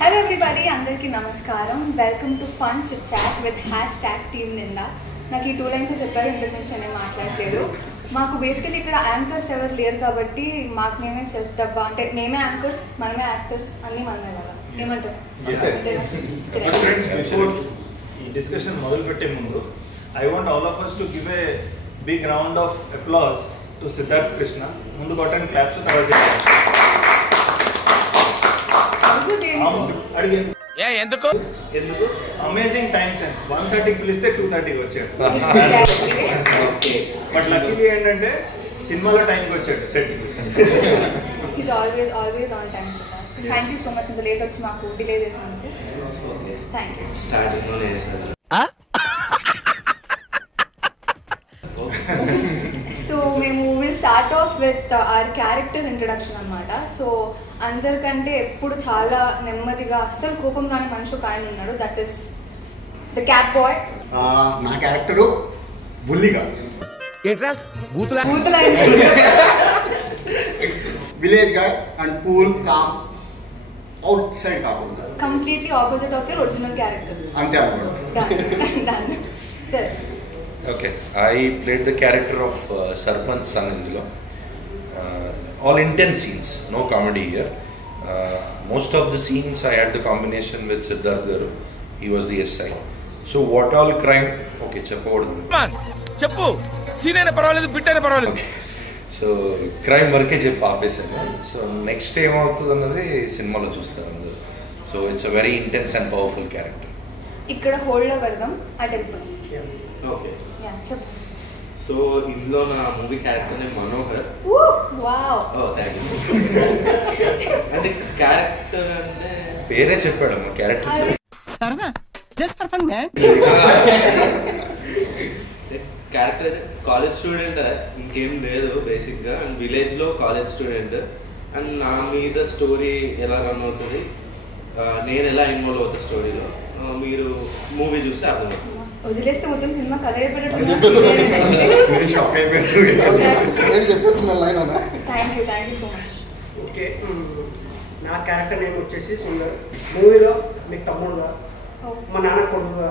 Hello everybody, అందరికీ నమస్కారం. Welcome to fun chit chat with #team Ninda. నాకు ఈ 2 లైన్స్ చెప్పారు, ఇంతకు మించి నేను మాట్లాడలేదు. మాకు బేసికలీ ఇక్కడ యాంకర్స్ ఎవరు లేరు కాబట్టి మాకు మేమే సెల్ఫ్ డబ్బా, అంటే మేమే యాంకర్స్, మనమే యాక్టర్స్, అన్నీ మనమే కదా. ఏమంటారు? ఈ డిస్కషన్ మొదలు పెట్టే ముందు I want all of us to give a big round of applause to Siddharth Krishna. ముందు కొట్టండి క్లాప్స్, తర్వాత ఎందుకు అమేజింగ్ టైం సెన్స్. 1:30కి పిలిస్తే 2:30కి వచ్చాడు. బట్ లక్కీ ఏంటంటే సినిమాలో టైంకి వచ్చాడు సెట్కి. Is always on time. Thank you so much. ఇంత లేట్ వచ్చి మాకు డిలే చేసినందుకు థ్యాంక్ యూ. సో మేము will start of with our characters introduction అనమాట. సో అందరికంటే ఎప్పుడు చాలా నెమ్మదిగా అస్సలు కోపం రాని మనిషి ఒక ఆయన ఉన్నాడు, that is the cat boy. నా క్యారెక్టరు బుల్లిగా village guy and cool calm outside కాకుండా completely opposite of your original character. అంతే అన్నమాట. సరే. Okay, I played the character of Sarpanch son indulo. All intense scenes, no comedy here. Most of the scenes I had the combination with Siddharth Garu. He was the SI. So what all crime? Okay, cheppu. Scene aina parvaladu, bit aina parvaladu. Okay. So crime work cheppu aapesanu. So next time avutadu annadi cinema lo chustaru andaru. So it's a very intense and powerful character. ikkada hold lo pedam at helpudam. Okay. చెప్పు. So ఇందులో నా movie character name Manohar. Wow. Thank you. అంటే character అంటే పేరే చెప్పాడు మా character సరదా just for fun man. Character college student, ఇంకేం లేదు బేసిక్గా. అండ్ విలేజ్లో కాలేజ్ స్టూడెంట్. అండ్ నా మీద స్టోరీ ఎలా రన్ అవుతుంది, నేను ఎలా ఇన్వాల్వ్ అవుతా స్టోరీలో, మీరు మూవీ చూస్తే అర్థమవుతుంది. వదిలేస్తే మొత్తం సినిమా కథ thank you so much. Okay, నా క్యారెక్టర్ నేమ్ వచ్చేసి సుందర్. మూవీలో మీకు తమ్ముడుగా, మా నాన్న కొడుకుగా,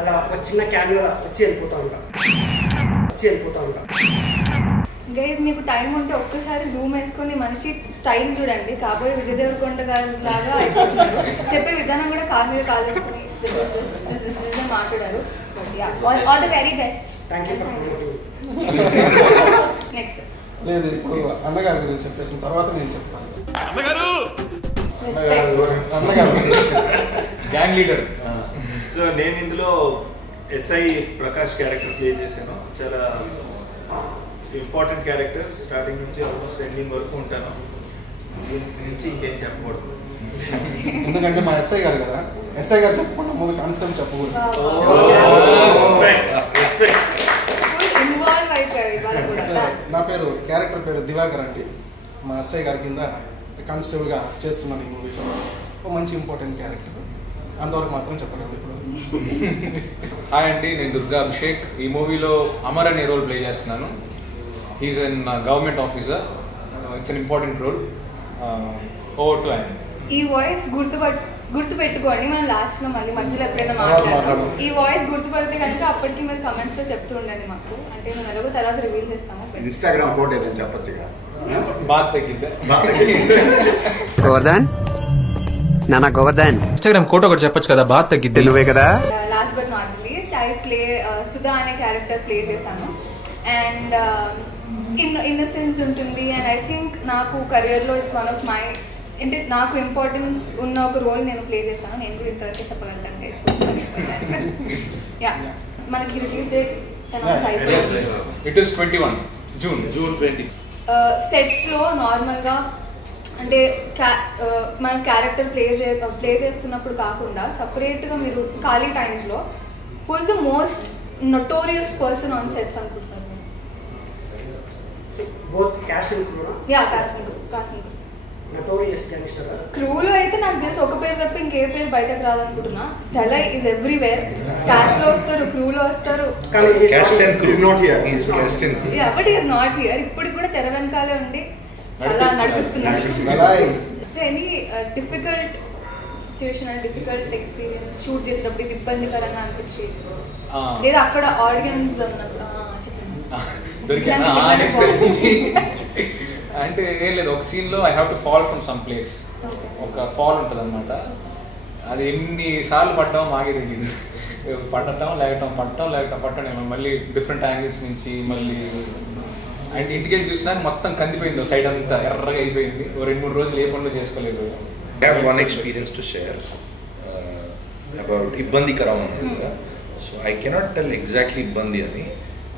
అలా ఒక చిన్న క్యాన్యూగా వచ్చి వెళ్ళిపోతా ఉంటా. గైజ్, మీకు టైం ఉంటే ఒక్కసారి జూమ్ వేసుకొని మనిషి స్టైల్ చూడండి. కాబోయే విజయ్ దేవరకొండ గారి లాగా అయిపోతున్నారు. చెప్పే విధానం కూడా కాలు మీద కాలు వేసుకుని మాట్లాడారు. All the very best. Thank you for promoting. Next లేదు, ఇప్పుడు అన్నగారి గురించి చెప్పేసిన తర్వాత నేను చెప్తాను. అన్నగారు గ్యాంగ్ లీడర్. సో నేను ఇందులో ఎస్ఐ ప్రకాష్ క్యారెక్టర్ ప్లే చేశాను. చాలా ఇంపార్టెంట్ క్యారెక్టర్. స్టార్టింగ్ నుంచి ఆల్మోస్ట్ ఎండింగ్ వరకు ఉంటాను. దీని నుంచి ఇంకేం చెప్పకూడదు, ఎందుకంటే మా ఎస్ఐ గారు కదా. ఎస్ఐ గారు చెప్పకుండా ముందు కానిస్టేబుల్ చెప్పకూడదు. నా పేరు క్యారెక్టర్ పేరు దివాకర్ అండి. మా ఎస్ఐ గారి కింద కానిస్టేబుల్గా చేస్తున్నాను ఈ మూవీలో. ఒక మంచి ఇంపార్టెంట్ క్యారెక్టర్, అంతవరకు మాత్రం చెప్పగలను ఇప్పుడు. హాయ్ అండి, నేను దుర్గా అభిషేక్. ఈ మూవీలో అమర్ అనే రోల్ ప్లే చేస్తున్నాను. He is an government officer. It's an important role. Over to ఆయన. ఈ వాయిస్ గుర్తుపెట్టుకోండి. మనం లాస్ట్ లో మళ్ళీ మధ్యలో ఎప్పుడైనా మాట్లాడతాం. ఈ వాయిస్ గుర్తుపడితే కనుక అప్పటికి మీరు కమెంట్స్ లో చెప్తూ ఉండండి మాకు. అంటే మేము ఎలాగో తర్వాత రివీల్ చేస్తాము. ఇన్స్టాగ్రామ్ కోడ్ ఏదైనా చెప్పొచ్చుగా. బాత్ తగ్గిద్దా గోవర్ధన్? నానా గోవర్ధన్, ఇన్స్టాగ్రామ్ కోట ఒకటి చెప్పొచ్చు కదా, బాత్ తగ్గిద్ది. నువ్వే కదా. Last but not least, I play Sudha అనే క్యారెక్టర్ ప్లే చేశాను. అండ్ ఇన్నసెన్స్ ఉంటుంది. అండ్ ఐ థింక్ నాకు కెరియర్లో ఇట్స్ వన్ ఆఫ్ మై, అంటే నాకు ఇంపార్టెన్స్ ఉన్న ఒక రోల్ నేను ప్లే చేశాను. నేను కూడా ఇంతవరకు చెప్పగలుగుతాను. యా, మనకి release date it is 21 June 20. సెట్స్లో నార్మల్గా అంటే మనం క్యారెక్టర్ ప్లే చేస్తున్నప్పుడు కాకుండా సపరేట్గా మీరు ఖాళీ టైమ్స్లో who is the most notorious person on sets అనుకుంటున్నారు? Both casting crew. Yeah, casting notorious gangster. క్రూలో అయితే నాకు తెలిసి ఒక పేరు తప్ప ఇంకే పేరు బయటకు రాదనుకుంటున్నా. దలై ఈజ్ ఎవ్రీవేర్. కాస్ట్ లో వస్తారు, క్రూలో వస్తారు. But is not here. ఇప్పుడు కూడా తెర వెనకాలే ఉండి చాలా నడిపిస్తున్నాడు. Any difficult situation and difficult experience shoot చేసేటప్పుడు ఇది ఇబ్బందికరంగా అనిపించి లేదా అక్కడ ఆడియన్స్ ఉన్నప్పుడు దొరికినా అంటే ఏం లేదు, ఒక సీన్లో I have to fall from some place, ఒక ఫాల్ ఉంటుంది అనమాట. అది ఎన్నిసార్లు పడ్డామో మాకే తెలియదు. పడటం లేకటం పట్టడం మళ్ళీ డిఫరెంట్ యాంగిల్స్ నుంచి మళ్ళీ అండ్ ఇంటికి వెళ్ళి చూసినా మొత్తం కందిపోయింది, సైడ్ అంతా ఎర్రగా అయిపోయింది. 2-3 రోజులు ఏ పనులు చేసుకోలేదు. I have one experience to share about Ibbandikaram. So I cannot tell exactly Ibbandi ani,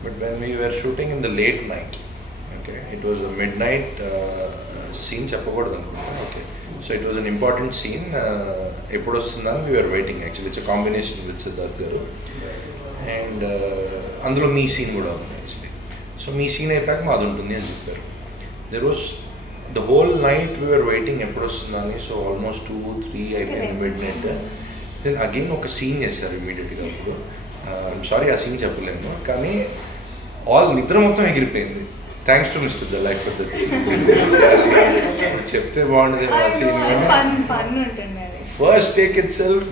but when we were shooting in the late night, okay, it was a midnight scene chappakodadu anukunta. Okay, so it was an important scene. Eppudu ostundani we were waiting. Actually it's a combination with Siddharth garu and అందులో మీ scene కూడా ఉంది actually. So మీ scene అయిపోయాక మాది ఉంటుంది అని చెప్పారు. There was the whole night we were waiting ఎప్పుడు వస్తుందని. సో ఆల్మోస్ట్ 2-3 అయిపోయింది మిడ్నైట్. దెన్ అగైన్ ఒక సీన్ చేశారు ఇమీడియట్గా. అప్పుడు ఐఎమ్ సారీ ఆ సీన్ చెప్పలేను, కానీ ఆల్ నిద్ర మొత్తం ఎగిరిపోయింది. Thanks to mister the life for that scene. చెప్తే బాగుంటుంది ఆ scene. First take itself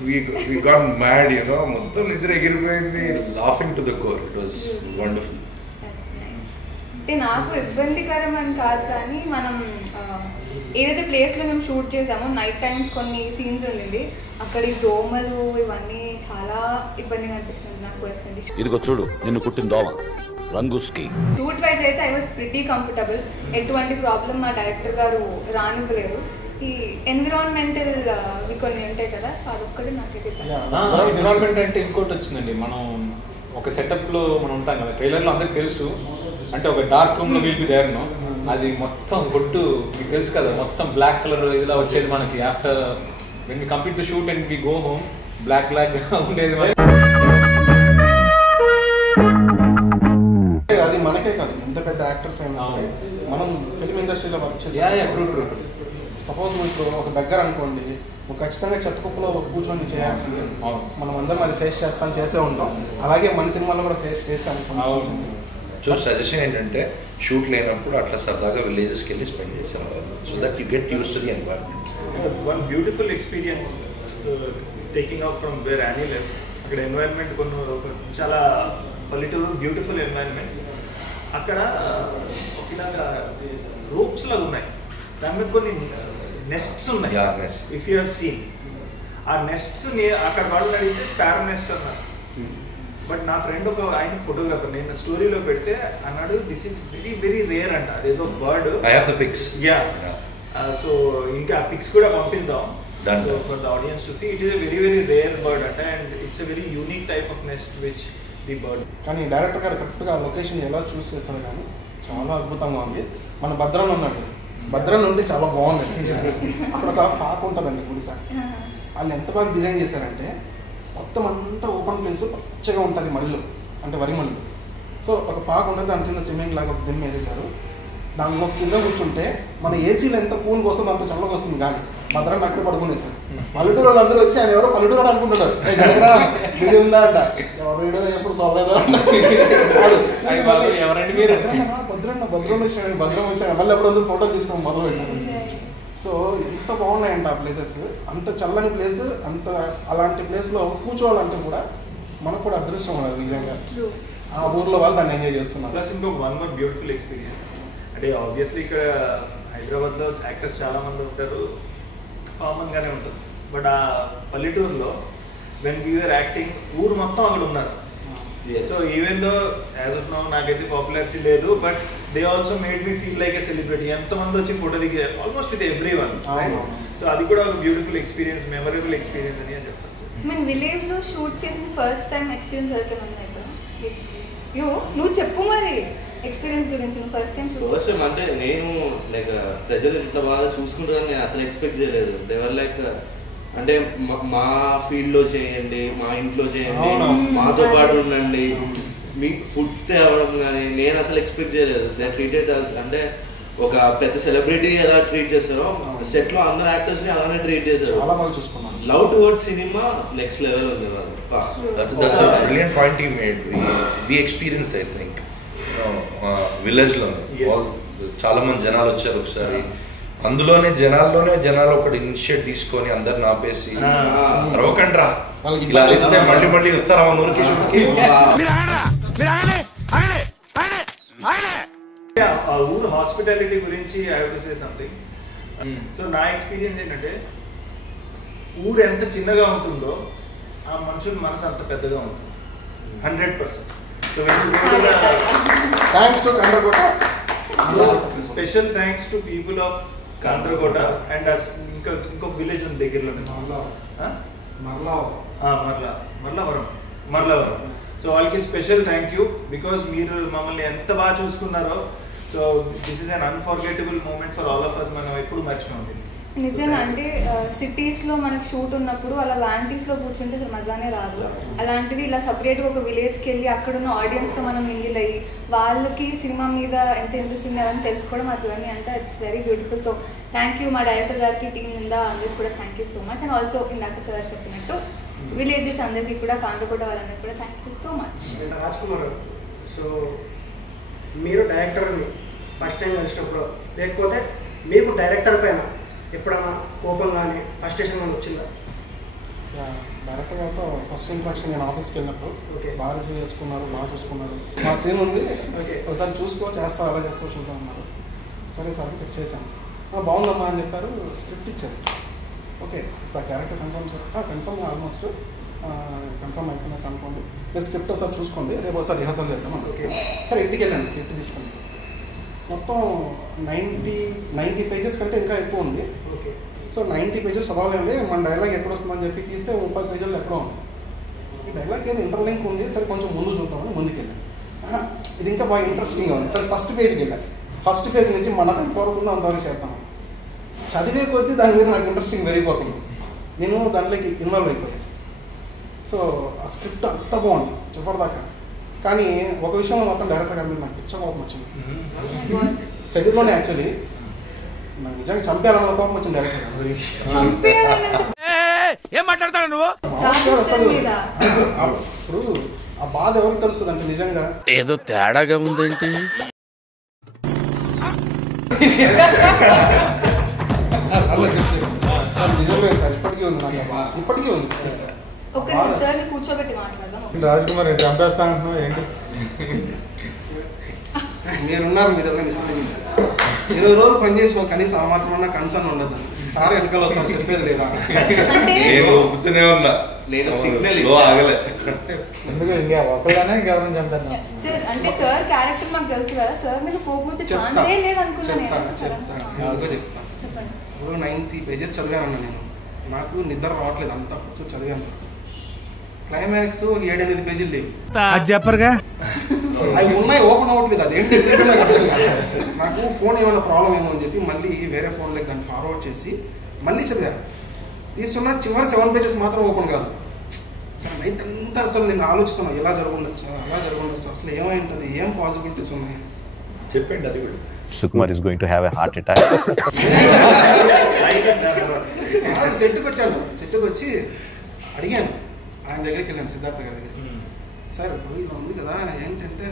we got mad, you know, మొత్తం నిద్ర ఎగిరిపోయింది, laughing to the core. It was wonderful. అంటే నాకు ఇబ్బందికరం అని కాదు, కానీ మనం ఏదైతే ప్లేస్లో మేము షూట్ చేసామో నైట్ టైమ్స్ కొన్ని సీన్స్ ఉండింది, అక్కడ ఈ దోమలు ఇవన్నీ చాలా ఇబ్బందిగా అనిపిస్తుంది నాకు పర్సనల్లీ. ఇదిగో చూడు నిన్ను కుట్టిన దోమ రంగుస్కి. షూట్ వైజ్ అయితే ఐ వాజ్ ప్రిటీ కంఫర్టబుల్. ఎటువంటి ప్రాబ్లం మా డైరెక్టర్ గారు రానివ్వలేదు. ఈ ఎన్విరాన్మెంటల్ కొన్ని ఉంటాయి కదా, సో అదొక్కటి నాకైతే ఎన్విరాన్మెంట్ అంటే ఇంకోటి వచ్చిందండి. మనం ఒక సెటప్లో మనం ఉంటాం కదా, ట్రైలర్లో అందరికి తెలుసు. అంటే ఒక డార్క్ రూమ్లో వీల్ బి దేర్ నో, అది మొత్తం గొడ్డు మీకు తెలుసు కదా, మొత్తం బ్లాక్ కలర్ ఇలా వచ్చేది మనకి. After when we complete the shoot and we go home black ఉండేది. అది మనకే కాదు, ఎంత పెద్ద యాక్టర్స్ అయినా సరే మనం ఫిల్మ్ ఇండస్ట్రీలో వర్క్ చేసి సపోజ్ ఇప్పుడు ఒక దగ్గర అనుకోండి, నువ్వు ఖచ్చితంగా చెత్త కుప్పలో కూర్చొని చేయాల్సిందే. మనం అందరం అది ఫేస్ చేసే ఉంటాం. అలాగే మన సినిమాలో కూడా ఫేస్ చేసాం. సో సజెషన్ ఏంటంటే షూట్ లేనప్పుడు అట్లా సరదాగా విలేజెస్కి వెళ్ళి స్పెండ్ చేసాం, so that you get use to the environment. One beautiful experience taking out from where any left. అక్కడ ఎన్వైరన్మెంట్ చాలా పల్లెటూరు, బ్యూటిఫుల్ ఎన్వైరన్మెంట్. అక్కడ ఒకలాగా రూప్స్ లాగా ఉన్నాయి, దాని మీద కొన్ని నెస్ట్స్ ఉన్నాయి. ఇఫ్ యూ హావ్ సీన్ ఆ నెస్ట్స్ అక్కడ వాళ్ళు అడిగితే స్పారో నెస్ట్ అన్నారు. బట్ నా ఫ్రెండ్ ఆయన ఫోటోగ్రాఫర్, నేను స్టోరీలో పెడితే అన్నాడు this is very very rare అంట. అదేదో bird. I have the pics. Yeah, so ఇంకా ఆ పిక్స్ కూడా పంపిద్దాం for the audience to see. It is a very very rare bird అంట, and it's a very unique type of nest which the bird. కానీ director గారు కరెక్ట్గా location ఎలా చూస్ చేశారు, కానీ చాలా అద్భుతంగా ఉంది. మన భద్రాన్ని ఉన్నాడు, భద్రం నుండి చాలా బాగుంది. అక్కడ ఒక పాక ఉంటుందండి గుడిస, వాళ్ళు ఎంత బాగా డిజైన్ చేశారంటే మొత్తం అంతా ఓపెన్ ప్లేస్, పచ్చగా ఉంటుంది మళ్ళు, అంటే వరి మళ్ళు. సో ఒక పాక ఉంటుంది, దాని కింద సిమెంట్ లాగా ఒక దిమ్మ వేసేసారు. దానిలో కింద కూర్చుంటే మన ఏసీలో ఎంత కూల్గా వస్తుందో అంత చల్లగా వస్తుంది. కానీ భద్రాన్ని అక్కడే పడుకునేసారు. పల్లెటూరు వాళ్ళు అందరూ వచ్చి ఆయన ఎవరో పల్లెటూరు అని అనుకుంటున్నారు. జగరా వీడియో ఉందా అంట, వీడియో ఎప్పుడు సోలేదా భద్రం వచ్చాడు, భద్రం వచ్చాడు. మళ్ళీ ఎప్పుడు అందరూ ఫోటో తీసుకొని మొదలు పెట్టారు. సో ఎంత బాగున్నాయంట ఆ ప్లేసెస్, అంత చల్లని ప్లేస్, అంత అలాంటి ప్లేస్లో కూర్చోవాలంటే కూడా మనకు కూడా అదృష్టం ఉండాలి నిజంగా. ఆ ఊర్లో వాళ్ళు దాన్ని ఎంజాయ్ చేస్తున్నారు. ప్లస్ ఇంకో వన్ మోర్ బ్యూటిఫుల్ ఎక్స్పీరియన్స్ అంటే ఆబ్వియస్లీ ఇక్కడ హైదరాబాద్లో యాక్టర్స్ చాలామంది ఉంటారు, కామన్గానే ఉంటుంది. బట్ ఆ పల్లెటూరులో వెన్ వీఆర్ యాక్టింగ్ ఊరు మొత్తం అక్కడ ఉన్నారు. So even though as of now నాకైతే పాపులారిటీ లేదు, but they also made me feel like a celebrity. ఎంతమంది వచ్చి ఫోటో దిగారు almost with every one. So అది కూడా ఒక బ్యూటిఫుల్ ఎక్స్పీరియన్స్, మెమరబుల్ ఎక్స్పీరియన్స్ అని చెప్పచ్చు. మీన్ విలేజ్లో షూట్ చేసిన ఫస్ట్ టైం ఎక్స్పీరియన్స్ ఎవరికైనా ఉందా ఇప్పుడు? నువ్వు చెప్పు మరి ఎక్స్పీరియన్స్ గురించి. నువ్వు ఫస్ట్ టైం అంటే నేను లైక్ ప్రజలు ఇంత బాగా చూసుకుంటారని నేను అసలు ఎక్స్పెక్ట్ చేయలేదు. దేవర్ లైక్ అంటే మా ఫీల్డ్లో చేయండి, మా ఇంట్లో చేయండి, మాతో పాటు ఉండండి, మీకు ఫుడ్స్ తేవడం కానీ నేను అసలు ఎక్స్పెక్ట్ చేయలేదు. దే ట్రీటెడ్ అంటే ఒక పెద్ద సెలబ్రిటీ ఎలా ట్రీట్ చేస్తారో సెట్ లో అందరు యాక్టర్స్ ని అలానే ట్రీట్ చేశారు. Love towards cinema next level ఉంది. That's a brilliant point you made. We experienced, I think, village లో చాలా మంది జనాలు వచ్చారు ఒకసారి. అందులోనే జనాలు ఒకటి ఇనిషియేట్ తీసుకొని అందరిని ఆపేసి అరవకండి రా ఇలా అరిస్తే మళ్ళీ వస్తారా మన ఊరికి షూట్కి. ఆ ఊరు హాస్పిటాలిటీ గురించి I have to say something. So నా ఎక్స్పీరియన్స్ ఏంటంటే ఊరు ఎంత చిన్నగా ఉంటుందో ఆ మనుషుల మనసు అంత పెద్దగా ఉంటుంది 100%. So thanks to Kandrakota. Special thanks to people of Kandrakota and ఇంకొక విలేజ్ ఉంది దగ్గరలోనే మర్లవరం. సో వాళ్ళకి స్పెషల్ థ్యాంక్ యూ బికాస్ మీరు మమ్మల్ని ఎంత బాగా చూసుకున్నారో. So this is an unforgettable moment for all of us. మనం ఎప్పుడు మర్చిపోయింది నిజంగా. అంటే సిటీస్లో మనకి షూట్ ఉన్నప్పుడు అలా వ్యాంటీస్లో కూర్చుంటే అసలు మజానే రాదు. అలాంటిది ఇలా సపరేట్గా ఒక విలేజ్కి వెళ్ళి అక్కడున్న ఆడియన్స్తో మనం మింగిల్ అయ్యి వాళ్ళకి సినిమా మీద ఎంత ఇంట్రెస్ట్ ఉంది అవన్నీ తెలుసుకోవడం ఆ జర్నీ అంతా it's very beautiful. So thank you మా డైరెక్టర్ గారికి, టీం నిందా అందరికి కూడా thank you so much. And also ఇందాక సార్ చెప్పినట్టు విలేజెస్ అందరికీ కూడా కాండ్రకోట వాళ్ళందరికీ కూడా thank you so much. Raj Kumar గారు, సో మీరు డైరెక్టర్ని ఫస్ట్ టైం కలిసినప్పుడు లేకపోతే మీకు డైరెక్టర్ పైన ఎప్పుడైనా కోపం కానీ ఫ్రస్ట్రేషన్ కానీ వచ్చిందా? డైరెక్టర్ గారితో ఫస్ట్ ఇంట్రాక్షన్ నేను ఆఫీస్కి వెళ్ళినప్పుడు బాగా రిసీవ్ చేసుకున్నారు, బాగా చూసుకున్నారు. మా సీన్ ఉంది ఒకసారి చూసుకో చేస్తావు అలా చేస్తావు చూద్దాం అన్నారు. సరే సార్ చెక్ చేశాను. బాగుందమ్మా అని చెప్పారు. స్క్రిప్ట్ ఇచ్చారు. Okay sir character confirm sir confirm almost confirm అయిపోయినట్టు అనుకోండి. మీరు స్క్రిప్ట్ ఒకసారి చూసుకోండి, రేపు ఒకసారి రిహర్సల్ చేద్దాం. ఓకే సరే ఇంటికి వెళ్ళండి స్క్రిప్ట్ తీసుకుని. మొత్తం 90 పేజెస్ కంటే ఇంకా ఎక్కువ ఉంది. ఓకే సో 90 పేజెస్ చదవాలండి. మన డైలాగ్ ఎక్కడ వస్తుందని చెప్పి తీస్తే 30 పేజీలు ఎక్కడో ఉంది. ఈ డైలాగ్ ఏదో ఇంటర్లింక్ ఉంది, సరే కొంచెం ముందు చూద్దామని ముందుకు వెళ్ళాను. ఇది ఇంకా బాగా ఇంట్రెస్టింగ్గా ఉంది. సరే ఫస్ట్ పేజ్కి వెళ్ళాను. ఫస్ట్ పేజ్ నుంచి మనకు ఎంతవరకు ఉందో అంతవరకు చేద్దాం. చదివే కొద్దీ దాని మీద నాకు ఇంట్రెస్టింగ్ పెరిగిపోతుంది. నేను దాంట్లోకి ఇన్వాల్వ్ అయిపోయాను. సో ఆ స్క్రిప్ట్ అంత బాగుంది చివరిదాకా. కానీ ఒక విషయంలో మొత్తం డైరెక్టర్ గారి మీద నాకు పిచ్చ కోపం వచ్చింది. సెట్లోనే యాక్చువల్లీ నాకు నిజంగా చంపేయాలన్న కోపం వచ్చింది డైరెక్టర్ గారు. ఇప్పుడు ఆ బాధ ఎవరికి తెలుస్తుంది అంటే నిజంగా ఏదో తేడాగా ఉందేంటి. నిజమే సార్, ఇప్పటికీ ఉంది నాకు, ఇప్పటికీ ఉంది. కూర్చోబెట్టి మాట్లాడదాం. రాజ్ కుమార్ చంపేస్తా అంటున్నావు ఏంటి? మీరున్నారు, మీరు ఏదైనా ఇస్తుంది. 20 రోజులు పనిచేసి కనీసం ఆ మాత్రం కన్సర్న్ ఉండదు. సార్ వెనకాల వస్తాను చెప్పేది లేదా? నేను ఒప్పుతూనే ఉన్నా, నేను సిగ్నల్ ఆగలే. ఎందుకు ఇంకా ఒకళ్ళనే ఇంకెవరైనా చంపేద్దాం. సార్ అంటే సార్ క్యారెక్టర్ మాకు తెలుసు కదా, సార్ మీద కోపం వచ్చే ఛాన్సే లేదు అనుకున్నాను. ఎందుకో చెప్తాను. ఇప్పుడు 90 పేజెస్ చదివానన్నా నేను. నాకు నిద్ర రావట్లేదు, అంతా కూర్చొని చదివాను. క్లైమాక్స్ 7-8 పేజీలు లేవు. చెప్పరుగా అవి ఉన్నాయి, ఓపెన్ అవ్వట్లేదు. అదేంటి నాకు ఫోన్ ఏమైనా ప్రాబ్లం ఏమో అని చెప్పి మళ్ళీ వేరే ఫోన్లోకి దాన్ని ఫార్వర్డ్ చేసి మళ్ళీ చదివాను. తీసుకున్న చివరి 7 పేజెస్ మాత్రం ఓపెన్ కాదు. సరే నైట్ అంతా అసలు నేను ఆలోచిస్తున్నాను, ఎలా జరుగుండొచ్చు, అలా జరుగుండొచ్చు, అసలు ఏమై ఉంటుంది, ఏం పాసిబిలిటీస్ ఉన్నాయి చెప్పండి. అది కూడా Sukumar is going to have a heart attack. సెట్కి వచ్చి అడిగాను, ఆయన దగ్గరికి వెళ్ళాను, సిద్ధార్థ గారి దగ్గరికి. సార్ ఇప్పుడు ఇలా ఉంది కదా, ఏంటంటే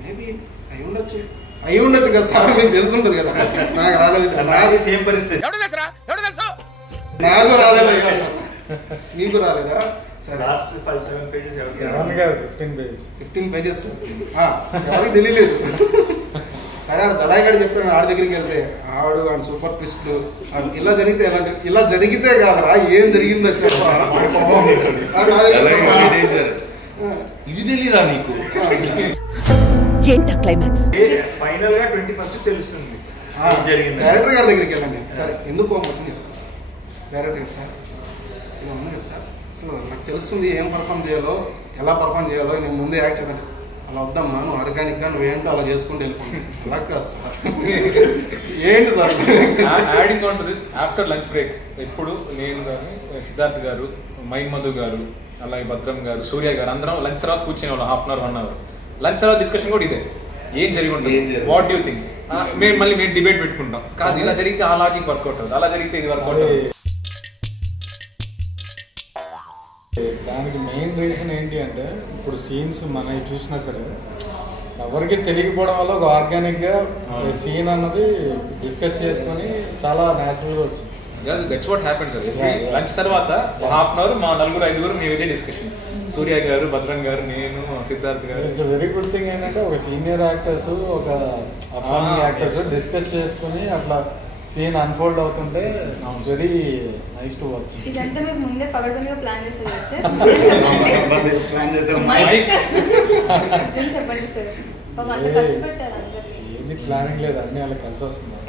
మేబీ అయి ఉండొచ్చు కదా సార్, మీకు తెలుసుంటుంది కదా. నాకు రాలేదు, సేమ్ పరిస్థితి. నాకు రాలేదు, మీకు రాలేదా? సరే 15 పేజెస్ ఎవరికి తెలియలేదు. సరే ఆడు దళాయిగాడు చెప్తాడు, ఆడి దగ్గరికి వెళ్తే ఆడు ఆయన సూపర్ ట్విస్ట్లు ఇలా జరిగితే ఇలా జరిగితే కాదురా ఏం జరిగిందో చెప్పా. ఇది తెలీదా నీకు? ఫైనల్ గా 21st తెలుస్తుంది డైరెక్టర్ గారి దగ్గరికి వెళ్ళండి. సరే ఎందుకు కోపం వచ్చింది చెప్తాను. డైరెక్టర్ గారు సార్ ఇలా ఉంది కదా సార్, అసలు నాకు తెలుస్తుంది ఏం పర్ఫామ్ చేయాలో, ఎలా పర్ఫామ్ చేయాలో, నేను ముందే యాక్ట్ చేద్దాను. అలా వద్దమ్మా, నువ్వు ఆర్గానిక్గా నువ్వేంటో అలా చేసుకుంటూ వెళ్ళిపోయింది. అలా కాదు సార్, ఏంటి sir adding on to this after lunch break ఎప్పుడు నేను కానీ సిద్ధార్థ్ గారు, మైన్ మధు గారు, అలాగే భద్రం గారు, సూర్య గారు అందరం లంచ్ తర్వాత కూర్చునే వాళ్ళం 1/2 hour 1 hour. లంచ్ తర్వాత డిస్కషన్ కూడా ఇదే, ఏం జరిగి ఉంటుంది, వాట్ యూ థింక్. మేము డిబేట్ పెట్టుకుంటాం, కాదు ఇలా జరిగితే ఆ లాజిక్ వర్కౌట్ అవుతుంది, అలా జరిగితే ఇది వర్కౌట్ అవుతుంది. దానికి మెయిన్ రీజన్ ఏంటి అంటే ఇప్పుడు సీన్స్ మనవి చూసినా సరే ఎవరికి తెలియకపోవడం వల్ల ఒక ఆర్గానిక్గా సీన్ అన్నది డిస్కస్ చేసుకొని చాలా న్యాచురల్గా వచ్చింది. That's what happen sir. Lunch తర్వాత హాఫ్ అన్ అవర్ మా 4-5 మేము ఇదే డిస్కషన్. సూర్య గారు, భద్రం గారు, నేను, సిద్ధార్థ్ గారు. ఇట్స్ వెరీ గుడ్ థింగ్ ఏంటంటే ఒక సీనియర్ యాక్టర్స్, ఒక అప్కమింగ్ యాక్టర్స్ డిస్కస్ చేసుకుని అట్లా సీన్ అన్ఫోల్డ్ అవుతుంటే it's very nice to watch. ఇదంతా మీరు ముందే పగడబందిగా ప్లాన్ చేశారు కదా సార్? చెప్పండి సార్. అంత కష్టపడ్డారు అందరినీ. ఏమి ప్లానింగ్ లేదు, అన్నీ అలా కలిసి వస్తున్నారు.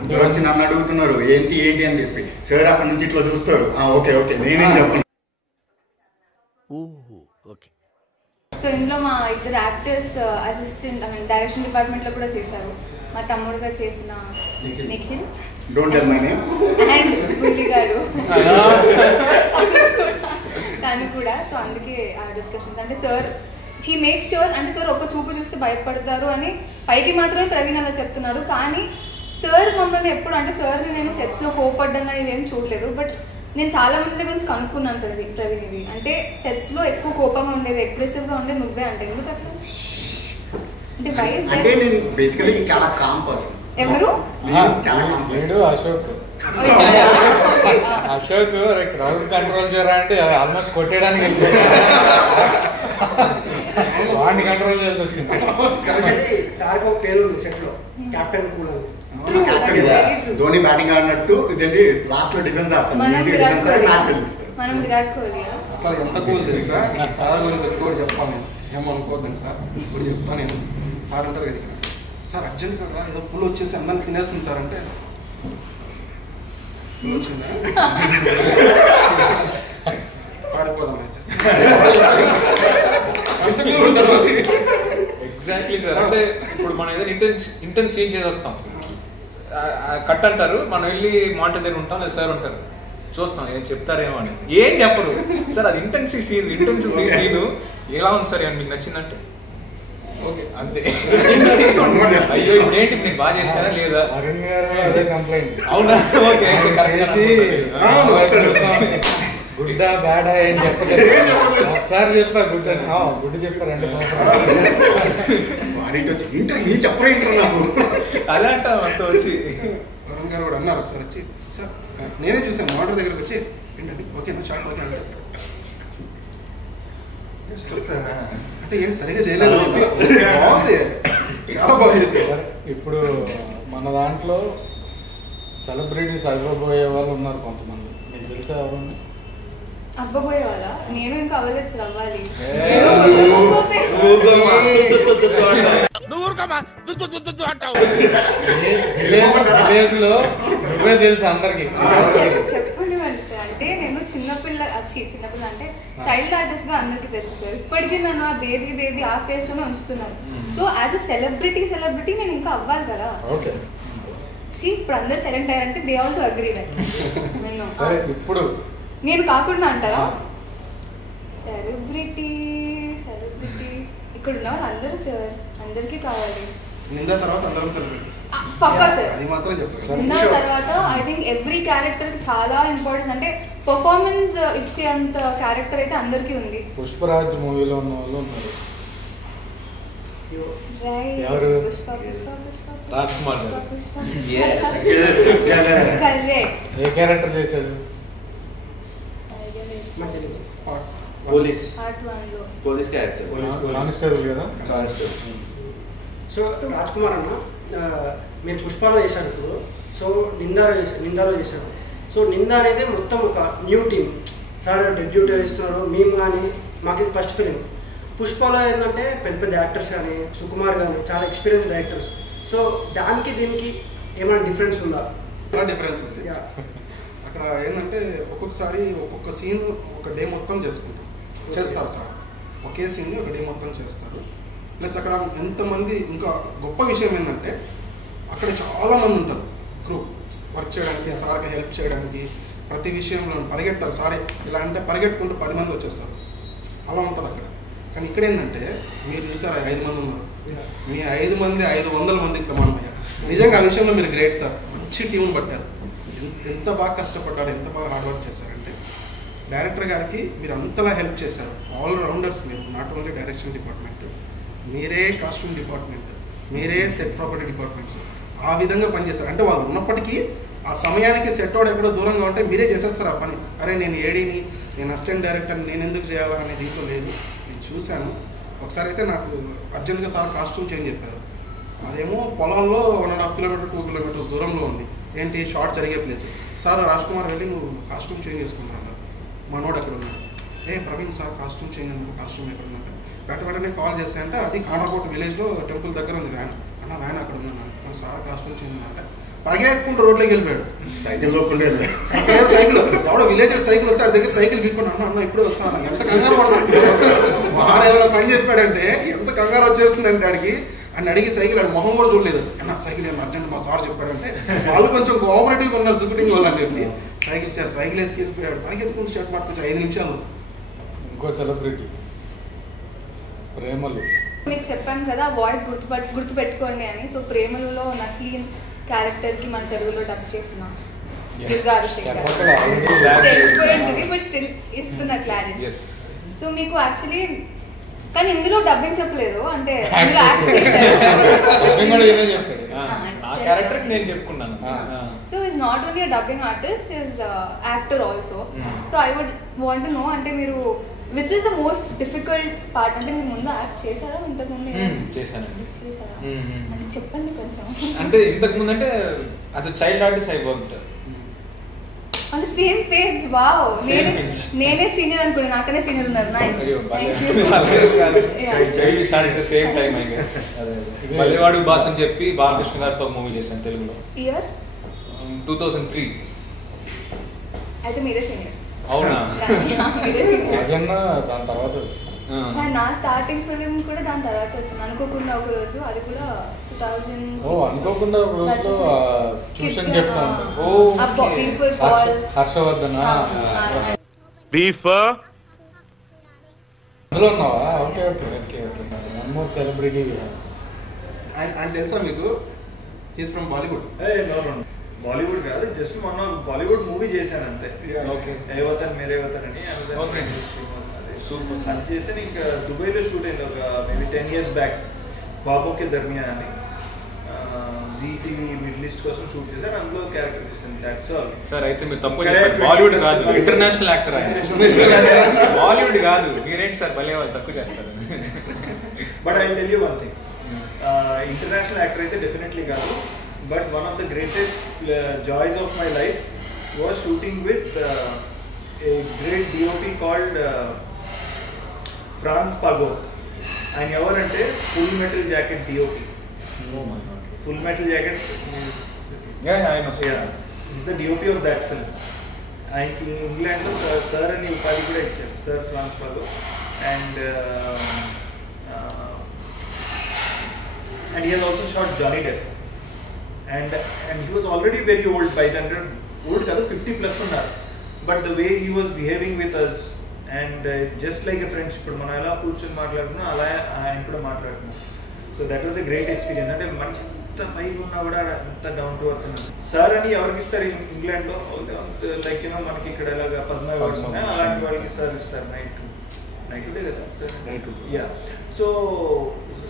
అందరూ వచ్చి నన్ను అడుగుతున్నారు ఏంటి ఏంటి అని చెప్పి. సార్ అక్కడ నుంచి ఇట్లా చూస్తారు, ఓకే ఓకే నేనేం చెప్పను. సో ఇందులో మా ఇద్దరు యాక్టర్స్ అసిస్టెంట్ డైరెక్షన్ డిపార్ట్మెంట్లో కూడా చేశారు. మా తమ్ముడుగా చేసిన Nikhil, don't tell my name, and బుల్లిగాడు తను కూడా. సో అందుకే ఆ డిస్కషన్స్ అంటే సార్ హీ మేక్ ష్యూర్ అంటే సార్ ఒక చూపు చూస్తే భయపడతారు అని పైకి మాత్రమే ప్రవీణ్ అలా చెప్తున్నాడు. కానీ సార్ మమ్మల్ని ఎప్పుడు అంటే సార్ని నేను సెట్స్లో కోపడ్డంగా ఇవేం చూడలేదు. బట్ నేను చాలా మంది దగ్గర నుంచి కనుక్కున్నాను ప్రవీణ్ ఇది అంటే సెట్స్లో ఎక్కువ కోపంగా ఉండేది, అగ్రెసివ్గా ఉండేది నువ్వే అంటే ఎందుకు అట్లా అంటే నేను బేసికలీ చాలా కామ్ పర్సన్. ఎవరు? వీడు అశోక్. అశోక్ క్రౌడ్ కంట్రోల్ చేయరా అంటే ఆల్మోస్ట్ కొట్టేయడానికి వాడిని కంట్రోల్ చేసి వచ్చింది. సార్కి ఒక పేరు ఉంది సెట్లో, కెప్టెన్ కూల్ అని. ధోని బ్యాటింగ్ ఆడినట్టు ఇదేంటి లాస్ట్ లో డిఫెన్స్ ఆడతాను. అసలు ఎంత కూల్ తెలుసా? సార్ గురించి ఎక్కువ చెప్పాలి నేను, ఏమనుకోద్దండి సార్. ఇప్పుడు చెప్తాను నేను. సార్ అంటారు కదా సార్ అర్జెంట్ కదా ఏదో పుల్ వచ్చేసి అందరిని తినేస్తుంది సార్ అంటే పుల్ వచ్చిందా పాడిపోదాం అయితే. Exactly sir. అంటే ఇప్పుడు మనం ఏదైనా ఇంటెన్స్ సీన్ చేసి వస్తాం, కట్ అంటారు, మనం వెళ్ళి మానిటర్ దగ్గర ఉంటాం, లేదా సార్ ఉంటారు, చూస్తాం ఏం చెప్తారేమో అని. ఏం చెప్పరు సార్. అది ఇంటెన్సివ్ సీన్ ఎలా ఉంది సార్, ఏమన్నా మీకు నచ్చిందంటే ఓకే అంతే. అయ్యో ఇప్పుడు ఏంటి నేను బాగా చేశారా లేదా అరుణ్ గారు అదే కంప్లైంట్. అవునా? ఓకే చేసి గుడ్డా బ్యాడా ఏం చెప్పలేదు. ఒకసారి చెప్పా గుడ్ అని, గుడ్ చెప్పారు 2 సంవత్సరాలు. అదే అంట అంత వచ్చి వరుణ్ గారు కూడా అన్నారు ఒకసారి వచ్చి, సార్ నేనే చూసాను మోటార్ దగ్గరకు వచ్చి ఏంటండి ఓకేనా షార్ట్ ఓకే అంటే అంటే ఏంటి సరిగా చేయలేదు. బాగుంది, చాలా బాగా చేశారు. ఇప్పుడు మన దాంట్లో సెలబ్రిటీస్ అవ్వబోయే వాళ్ళు ఉన్నారు కొంతమంది, మీకు తెలిసే ఎవరు? అవ్వబోయే వాళ్ళ? నేను ఇంకా అవ్వలేదు సార్, అవ్వాలి. విలేజ్ లో నువ్వే తెలుసు అందరికి. చెప్పనివ్వండి సార్. అంటే నేను చిన్నపిల్ల అంటే చైల్డ్ ఆర్టిస్ట్ గా అందరికి తెలుసు సార్. ఇప్పటికీ నన్ను ఆ బేబీ ఆ ఫేస్ లోనే ఉంచుతున్నాను. సో యాజ్ అ సెలబ్రిటీ నేను ఇంకా అవ్వాలి కదా. ఇప్పుడు అందరు సెలెక్ట్ అయ్యారంటే దే ఆల్సో అగ్రీ. ఇప్పుడు నేను కాకుండా అంటారా? సెలబ్రిటీ ఇక్కడ ఉన్న వాళ్ళు అందరూ సార్, అందరికీ కావాలి. నిందా తర్వాత అందరం సెలబ్రిటీస్ పక్కా సార్. అది మాత్రం చెప్తాను. నిందా తర్వాత ఐ థింక్ ఎవ్రీ క్యారెక్టర్ చాలా ఇంపార్టెంట్. అంటే పర్ఫార్మెన్స్ ఇచ్చే అంత క్యారెక్టర్ అయితే అందరికీ ఉంది. పుష్పరాజ్ మూవీలో ఉన్న వాళ్ళు ఉన్నారు. ఎవరు? రాజ్ కుమార్ గారు. ఏ క్యారెక్టర్ చేశారు? పోలీస్ క్యారెక్టర్, కానిస్టేబుల్ కదా. సో రాజ్ కుమార్ అన్న మీరు పుష్పాలో చేశారు ఇప్పుడు. సో నిందాలో చేశారు. సో నిందా అనేది మొత్తం ఒక న్యూ టీమ్ సార్ డెబ్యూట్ ఇస్తున్నారు. మేము కానీ మాకు ఇది ఫస్ట్ ఫిలిం. పుష్పలో ఏంటంటే పెద్ద యాక్టర్స్ కానీ సుకుమార్ కానీ చాలా ఎక్స్పీరియన్స్ డైరెక్టర్స్. సో దానికి దీనికి ఏమైనా డిఫరెన్స్ ఉందా? డిఫరెన్స్ ఉంది. అక్కడ ఏంటంటే ఒక్కొక్కసారి ఒక్కొక్క సీన్ ఒక డే మొత్తం చేస్తారు సార్. ఒకే సీన్ని ఒక డే మొత్తం చేస్తారు. ప్లస్ అక్కడ ఎంతమంది, ఇంకా గొప్ప విషయం ఏంటంటే అక్కడ చాలామంది ఉంటారు క్రూ వర్క్ చేయడానికి, సార్కి హెల్ప్ చేయడానికి, ప్రతి విషయంలో పరిగెడతారు. సార్ ఇలా అంటే పరిగెట్టుకుంటూ 10 మంది వచ్చేస్తారు, అలా ఉంటుంది అక్కడ. కానీ ఇక్కడ ఏంటంటే మీరు చూసారు 5 మంది ఉన్నారు, మీ 5 మంది 500 మందికి సమానమయ్యారు. నిజంగా ఆ విషయంలో మీరు గ్రేట్ సార్. మంచి టీం పట్టారు. ఎంత బాగా కష్టపడ్డారు, ఎంత బాగా హార్డ్ వర్క్ చేశారంటే డైరెక్టర్ గారికి మీరు అంతలా హెల్ప్ చేశారు. ఆల్ రౌండర్స్ మీరు, నాట్ ఓన్లీ డైరెక్షన్ డిపార్ట్మెంట్, మీరే కాస్ట్యూమ్ డిపార్ట్మెంట్, మీరే సెట్ ప్రాపర్టీ డిపార్ట్మెంట్స్, ఆ విధంగా పనిచేస్తారు. అంటే వాళ్ళు ఉన్నప్పటికీ ఆ సమయానికి సెట్ వాడు ఎక్కడో దూరంగా ఉంటే మీరే చేసేస్తారు ఆ పని. అరే నేను ఏడీని, నేను అసిస్టెంట్ డైరెక్టర్, నేను ఎందుకు చేయాలా అనే దీంట్లో లేదు. నేను చూశాను ఒకసారి అయితే నాకు అర్జెంట్గా సార్ కాస్ట్యూమ్ చేంజ్ చెప్పారు. అదేమో పొలాల్లో 1.5 కిలోమీటర్ 2 కిలోమీటర్స్ దూరంలో ఉంది. ఏంటి షార్ట్ జరిగే ప్లేస్. సార్ రాజ్ కుమార్ వెళ్ళి నువ్వు కాస్ట్యూమ్ చేంజ్ చేసుకుంటాను. మనోడు ఎక్కడ ఉన్నాడు, ప్రవీణ్ సార్ కాస్ట్యూమ్ చేంజ్ అన్నారు, కాస్ట్యూమ్ ఎక్కడ ఉందంటే వెంటనే కాల్ చేస్తే అంటే అది కాండ్రకోట విలేజ్లో టెంపుల్ దగ్గర ఉంది వ్యాన్. అన్న వ్యాన్ అక్కడ ఉందన్నాను. మరి సార్ కాస్ట్యూమ్ చేంజ్ అంటే పరిగెట్టుకుంటూ రోడ్లోకి వెళ్ళిపోయాడు. సైకిల్ ఎవడో విలేజర్ సైకిల్ వస్తే ఆ దగ్గర సైకిల్ గీక్కొని అన్న ఇప్పుడే వస్తాను. ఎంత కంగారు పడుతున్నాడు. సార్ ఏదైనా పని చెప్పాడంటే ఎంత కంగారు వచ్చేస్తుందంటే ఆడికి. అని అడిగి సైకిల్ ఆడి మొహం కూడా చూడలేదు. అన్న సైకిల్ ఏమన్నా అర్జెంట్ మా సార్ చెప్పాడంటే వాళ్ళు కొంచెం కోఆపరేటివ్గా ఉన్నారు షూటింగ్ వాళ్ళు అని చెప్పి సైకిల్ ఇచ్చారు. సైకిల్ వేసుకు వెళ్ళిపోయాడు. పరిగెత్తుకుంటూ షర్ట్ పట్టుకొచ్చి 5 నిమిషాల్లో. ఇంకో సెలబ్రిటీ ప్రేమలు. మీకు చెప్పాను కదా వాయిస్ గుర్తుపెట్టుకోండి అని. సో ప్రేమలులో నస్లీన్ క్యారెక్టర్కి మన తెలుగులో డబ్ చేసిన దుర్గా అభిషేక్ తెలిసిపోయింది, బట్ స్టిల్ ఇస్తున్న క్లారిటీ. సో మీకు యాక్చువల్లీ కానీ ఇందులో డబ్బింగ్ చెప్పలేదు అంటే so is not only dubbing artist, is actor also. So I would want to know అంటే మీరు which is the most difficult part. అంటే మీరు ముందు యాక్ట్ చేశారా ఇంతకు ముందు? చేశానండి. చేశారా అంటే చెప్పండి కొంచెం. అంటే ఇంతకు ముందు అంటే అసలు child artist I worked on the same page. Wow, నేనే సీనియర్ అనుకోండి, నాకనే సీనియర్ ఉన్నారు. Nice, we started the same time I guess. మల్లెవాడు బాస్ అని చెప్పి బాలకృష్ణ గారితో మూవీ చేశాను తెలుగులో. ఇయర్ 2003. అయితే మీరే సీనియర్. అవునా? దాని తర్వాత నా స్టార్టింగ్ ఫిలిం కూడా దాని తర్వాత వచ్చింది అనుకోకుండా ఒక రోజు. అది కూడా 2006. అనుకోకుండా రోజులో ట్యూషన్ చెప్తా ఉంటాను. హర్షవర్ధన్ అందులో ఉన్నావా? Okay okay okay okay. One more celebrity ఆయన తెలుసా మీకు? He's from Bollywood. బాలీవుడ్ కాదు, జస్ట్ మొన్న బాలీవుడ్ మూవీ చేశాను అంతే. ఏవతన్ మేరేవతన్ అని అది చేసి ఇంకా దుబాయ్లో షూట్ అయింది ఒక మేబీ 10 years బ్యాక్. బాబోకే దర్మియా అని ZTV మిడిల్ ఈస్ట్ కోసం షూట్ చేశారు. అందులో క్యారెక్టర్ చేశాను. That's all. సార్ అయితే మీరు తప్పు చెప్పారు. బాలీవుడ్ కాదు, ఇంటర్నేషనల్ యాక్టర్ ఆయన. బాలీవుడ్ కాదు. మీరేంటి సార్ భలే వాళ్ళు తక్కువ చేస్తారు. But I tell you one thing, international actor అయితే డెఫినెట్లీ కాదు. But one of the greatest joys of my life was shooting with a great DOP called France Pagot. ఆయన ఎవరంటే full metal jacket DOP. Full metal jacket is the DOP of that film. ఆయనకి ఇంగ్లాండ్లో sir అని ఉపాధి కూడా ఇచ్చారు, sir France Pagot. And he has also shot Johnny Depp. And he was already very old by then. Old kaadu 50+ unnaru. But the way he was behaving with us and just like a friend, ఇప్పుడు మనం ఎలా కూర్చొని మాట్లాడుతున్నా అలా ఆయన కూడా మాట్లాడుతున్నాం. So that was a great experience. అంటే మంచి ఎంత పైకి ఉన్నా కూడా అంత డౌన్ టు ఎర్త్ ఉన్నాడు. సార్ అని ఎవరికి ఇస్తారు ఇంగ్లాండ్లో? లైక్ మనకి ఇక్కడ ఎలాగా పద్మ అవార్డ్స్ ఉన్నాయి అలాంటి వాళ్ళకి సార్ ఇస్తారు. నైట్ డే కదా sir? Yeah. So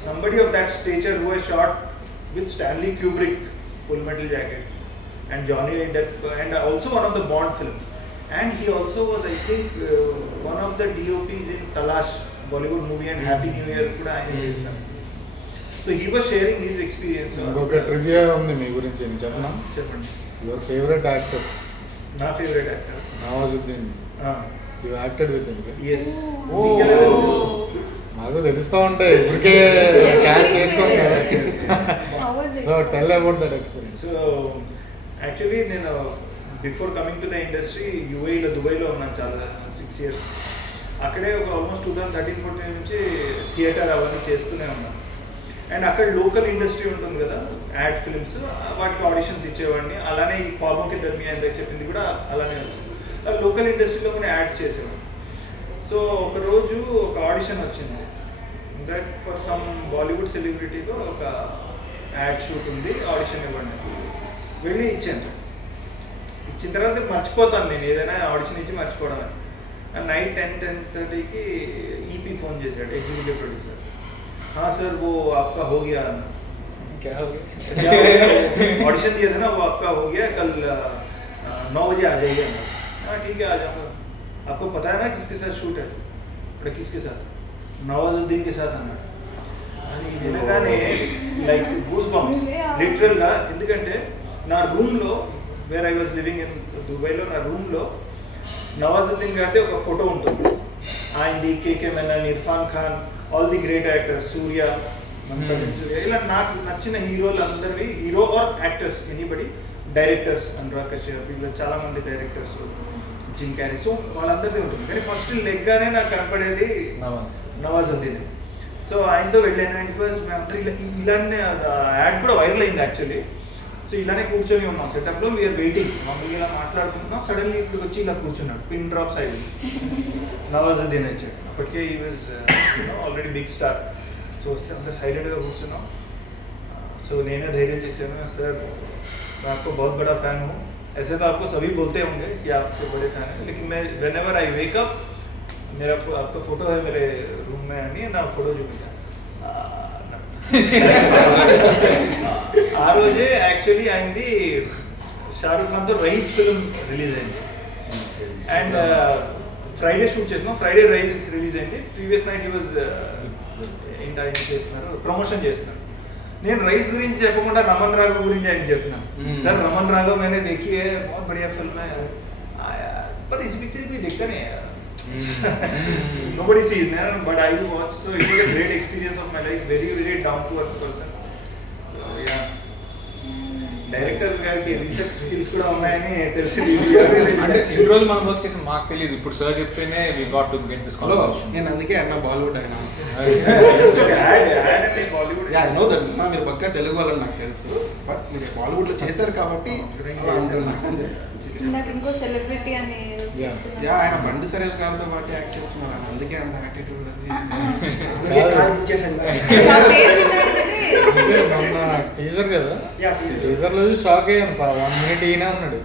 somebody of that stature who has shot with Stanley Kubrick, Full Metal Jacket, and Johnny Depp, and also one of the Bond films. And he also was, I think, one of the DOPs in Talash, Bollywood movie, and Happy New Year kuda ayana chestam. So he was sharing his experience. ఇంకొక trivia ఉంది మీ గురించి, చెప్పనా? చెప్పండి. Your favourite actor? నా favourite actor Nawazuddin. You acted with him? yes. నాకు తెలుస్తూ ఉంటాయి ఇప్పటికే క్యాష్ చేసుకోండి. So tell about that experience. So actually నేను before coming to the industry యూఏఈలో దుబాయ్లో ఉన్నాను చాలా 6 years. అక్కడే ఒక ఆల్మోస్ట్ 2013-14 నుంచి థియేటర్ అవన్నీ చేస్తూనే ఉన్నాను. అండ్ అక్కడ లోకల్ ఇండస్ట్రీ ఉంటుంది కదా, యాడ్ ఫిల్మ్స్, వాటికి ఆడిషన్స్ ఇచ్చేవాడిని. అలానే ఈ పాపంకి దర్మియా ఎంత చెప్పింది కూడా అలానే వచ్చింది. లోకల్ ఇండస్ట్రీలో కూడా యాడ్స్ చేసేవాడిని. సో ఒకరోజు ఒక ఆడిషన్ వచ్చింది, దట్ ఫర్ సమ్ బాలీవుడ్ సెలబ్రిటీతో ఒక యాడ్ షూట్ ఉంది, ఆడిషన్ ఇవ్వండి. వెళ్ళి ఇచ్చాను. ఇచ్చిన తర్వాత మర్చిపోతాను నేను ఏదైనా ఆడిషన్ ఇచ్చి మర్చిపోవడం. నైట్ 10-10:30కి EP ఫోన్ చేశాడు, ఎగ్జిక్యూటివ్ ప్రొడ్యూసర్. हाँ सर वो आपका हो गया। क्या हो गया? ऑडिशन दिया था ना, वो आपका हो गया, कल 9 बजे आ जाइए। हाँ ठीक है आ जाऊँगा। आपको पता है ना किसके साथ शूट है? अरे किसके साथ? नवाजुद्दीन के साथ అన్నాడు. అని వినగానే లైక్ గూస్ బంప్స్ లిటరల్ గా. ఎందుకంటే నా రూమ్ లో where I was living in దుబాయ్లో, నా రూమ్ లో నవాజుద్దీన్ గారిది ఒక ఫోటో ఉంటుంది. ఆయనది, KK Menon, Irrfan Khan, all the great actors, Suriya, Suriya, ఇలా నాకు నచ్చిన హీరోలు అందరివి, hero or actors anybody, directors Anurag Kashyap, ఇలా చాలా మంది డైరెక్టర్స్, జిమ్ క్యారీ, సో వాళ్ళందరిది ఉంటుంది. కానీ ఫస్ట్ లెగ్గానే నాకు కనపడేది నవాజుద్దీన్. సో ఆయనతో వెళ్ళాను. అండ్ బికాస్ మేమందరూ ఇలానే యాడ్ కూడా వైరల్ అయింది యాక్చువల్లీ. సో ఇలానే కూర్చొని ఉన్నాం సెటప్లో, వీఆర్ వెయిటింగ్, మమ్మల్ని ఇలా మాట్లాడుకుంటున్నాం. సడన్లీ ఇప్పుడు వచ్చి ఇలా కూర్చున్నాడు, పిన్ డ్రాప్ సైలెన్స్. నవాజుద్దీన్ వచ్చాడు. అప్పటికే ఈ was already big star. So వస్తే అంత సైలెంట్గా కూర్చున్నాం. సో నేనే ధైర్యం చేశాను, सर मैं आपको बहुत बड़ा फ़ैन हूँ. ऐसे तो आपको सभी बोलते होंगे कि आपके बड़े फ़ैन हैं, लेकिन मैं व्हेनेवर आई वेक अप मेरा आपका फ़ोटो है मेरे रूम में, नहीं ना फ़ोटो जो मिला ఆ రోజే యాక్చువల్లీ అయింది షారుఖ్ ఖాన్తో రైస్ ఫిల్మ్ రిలీజ్ అయింది. అండ్ ఫ్రైడే షూట్ చేసినాం, ఫ్రైడే రైస్ రిలీజ్ అయింది. ప్రీవియస్ నైట్ ఈ వాజ్ ఏంటి చేస్తున్నారు, ప్రమోషన్ చేస్తున్నారు. నేను రైస్ గురించి చెప్పకుండా రమన్ రాఘవ్ గురించి ఆయన చెప్పినాను. సార్ రమన్ राघव मैंने देखी है, बहुत बढ़िया फिल्म है, पर इस पिक्चर कोई देखता नहीं है, nobody sees, but I do watch, so it was a great experience of my life, very very down to earth person. So yeah, director గారికి రీసెర్చ్ స్కిల్స్ కూడా ఉన్నాయని తెలిసింది. అంటే ఇన్ని రోజులు మనం వర్క్ చేసాం, మాకు తెలియదు. ఇప్పుడు సార్ చెప్తేనే we got to get this conversation. నేను అందుకే అన్న బాలీవుడ్ అయినా Bollywood yeah I know that. మీరు పక్కా తెలుగు వాళ్ళని నాకు తెలుసు, బట్ మీరు బాలీవుడ్లో చేశారు కాబట్టి నాకు ఇంకో సెలబ్రిటీ అని యా ఆయన బండి సురేష్ గారితో పాటు యాక్ట్ చేస్తున్నారు అని, అందుకే అంత యాటిట్యూడ్ టీజర్ కదా, టీజర్ లో షాక్ అయ్యాను. 1 minute ఈయన ఉన్నాడు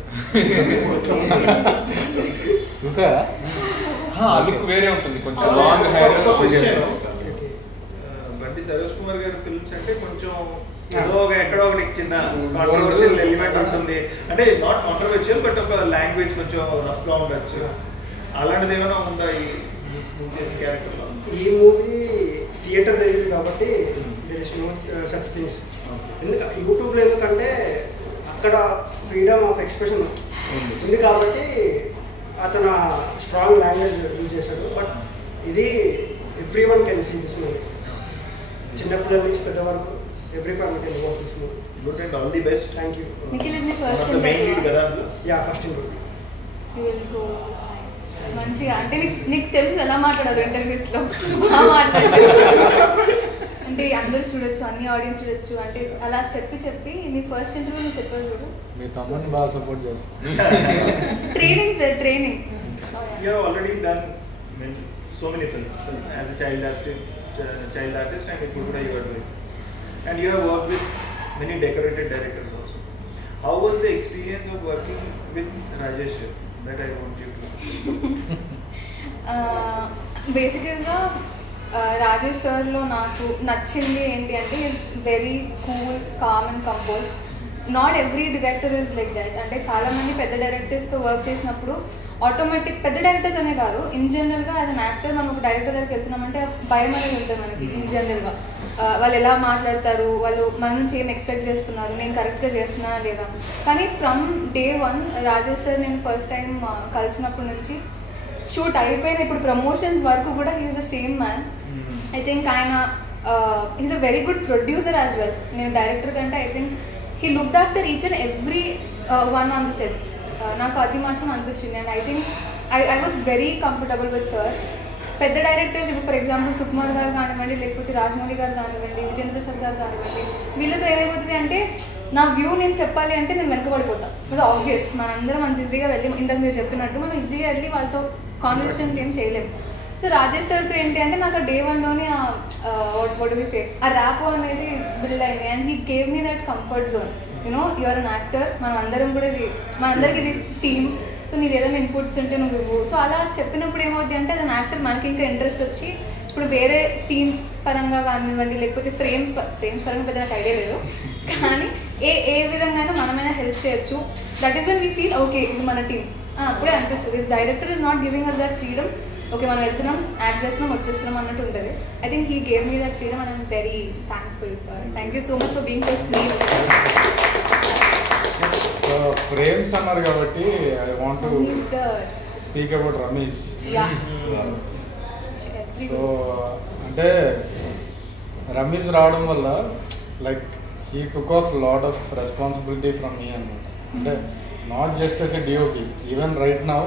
చూసారా? లుక్ వేరే ఉంటుంది, కొంచెం లాంగ్ హెయిర్. బండి సరోజ్ కుమార్ గారి ఫిల్మ్స్ అంటే కొంచెం ఏదో ఒక ఎక్కడో ఒకటి చిన్న కాంట్రవర్షియల్ ఎలిమెంట్ ఉంటుంది. అంటే నాట్ కాంట్రవర్షియల్, బట్ ఒక లాంగ్వేజ్ కొంచెం రఫ్ గా ఉండొచ్చు. అలాంటిది ఏమైనా ఉందా ఈ చేసిన క్యారెక్టర్ లో? ఈ మూవీ థియేటర్ రిలీజ్ కాబట్టి there is no such things. ఎందుకంటే యూట్యూబ్లో ఎందుకంటే అక్కడ ఫ్రీడమ్ ఆఫ్ ఎక్స్ప్రెషన్ ఉంది కాబట్టి అతను స్ట్రాంగ్ లాంగ్వేజ్ యూజ్ చేశాడు. బట్ ఇది every one can see this movie, చిన్నపిల్లల నుంచి పెద్ద వరకు everyone can watch this movie. Good and all the best. Thank you. Nikhil is my first interview kada? Yeah, first interview. You will go మంచిగా. అంటే నీకు తెలుసు ఎలా మాట్లాడారు ఇంటర్వ్యూస్ లో, అంటే అందరూ చూడొచ్చు, అన్ని ఆడియన్స్ చూడొచ్చు, అంటే అలా చెప్పి నీ ఫస్ట్ ఇంటర్వ్యూ నువ్వు చెప్పారు చూడు. మీ తమ్ముడిని బాగా సపోర్ట్ చేస్తాను. Training sir, training. You have already done so many films as a child artist, and ఇప్పుడు కూడా you are doing. And you have worked with many decorated directors also. How was the experience of working with Rajesh? That I want you to know. బేసికల్గా రాజేష్ సార్లో నాకు నచ్చింది ఏంటి అంటే is very cool, calm and composed. Not every director is like that. అంటే చాలామంది పెద్ద డైరెక్టర్స్తో వర్క్ చేసినప్పుడు ఆటోమేటిక్, పెద్ద డైరెక్టర్స్ అనే కాదు, ఇన్ జనరల్గా యాజ్ అన్ యాక్టర్ మనం ఒక డైరెక్టర్ దగ్గరికి వెళ్తున్నామంటే భయం అనేది ఉంటుంది మనకి ఇన్ జనరల్గా. వాళ్ళు ఎలా మాట్లాడతారు, వాళ్ళు మన నుంచి ఏం ఎక్స్పెక్ట్ చేస్తున్నారు, నేను కరెక్ట్గా చేస్తున్నానా లేదా. కానీ ఫ్రమ్ డే 1 రాజేష్ సార్ నేను ఫస్ట్ టైం కలిసినప్పటి నుంచి షూట్ అయిపోయిన ఇప్పుడు ప్రమోషన్స్ వరకు కూడా he's the same man. I think ఆయన he's a very good producer as well. నేను డైరెక్టర్ కంటే I think he looked after each and every one on the sets. నాకు అది మాత్రం అనిపించింది. And I think I was very comfortable with sir. పెద్ద directors ఇప్పుడు for example Sukumar గారు కానివ్వండి, లేకపోతే రాజమౌళి గారు కానివ్వండి, విజేంద్ర ప్రసాద్ గారు కానివ్వండి, వీళ్ళతో ఏమైపోతుంది అంటే నా వ్యూ నేను చెప్పాలి అంటే నేను వెనకబడిపోతాను. అది ఆబ్వియస్. మనందరం అంత ఈజీగా వెళ్ళి, ఇంతకు మీరు చెప్పినట్టు మనం ఈజీగా వెళ్ళి వాళ్ళతో కాన్వర్సేషన్ ఏం చేయలేము. సో రాజేష్ సార్తో ఏంటి అంటే నాకు డే 1లోనే వడిసే ఆ ర్యాపో అనేది బిల్డ్ అయింది. And he gave me that comfort zone. You know you're an actor, మనం అందరం కూడా ఇది, మనందరికి ఇది టీమ్. సో నీకు ఏదైనా ఇన్పుట్స్ ఉంటే నువ్వు ఇవ్వు. సో అలా చెప్పినప్పుడు ఏమవుతుంది అంటే అది యాక్టర్ మనకి ఇంకా ఇంట్రెస్ట్ వచ్చి ఇప్పుడు వేరే సీన్స్ పరంగా కానివ్వండి, లేకపోతే ఫ్రేమ్స్ పరంగా పెద్ద నాకు ఐడియా లేదు, కానీ ఏ విధంగా మనమైనా హెల్ప్ చేయొచ్చు. That is when we feel okay ఇది మన టీమ్ అప్పుడే అనిపిస్తుంది. Director is not giving us that freedom, okay మనం వెళ్తున్నాం, యాక్ట్ చేస్తున్నాం, వచ్చేస్తున్నాం అన్నట్టు ఉంటుంది. I think he gave me that freedom and I'm very thankful sir. Thank you so much for being so sweet. So frames అన్నారు కాబట్టి I want to speak about Ramesh. So అంటే రమేష్ రావడం వల్ల like he took of lot of responsibility from me అనమాట. అంటే not just as a DOP, even right now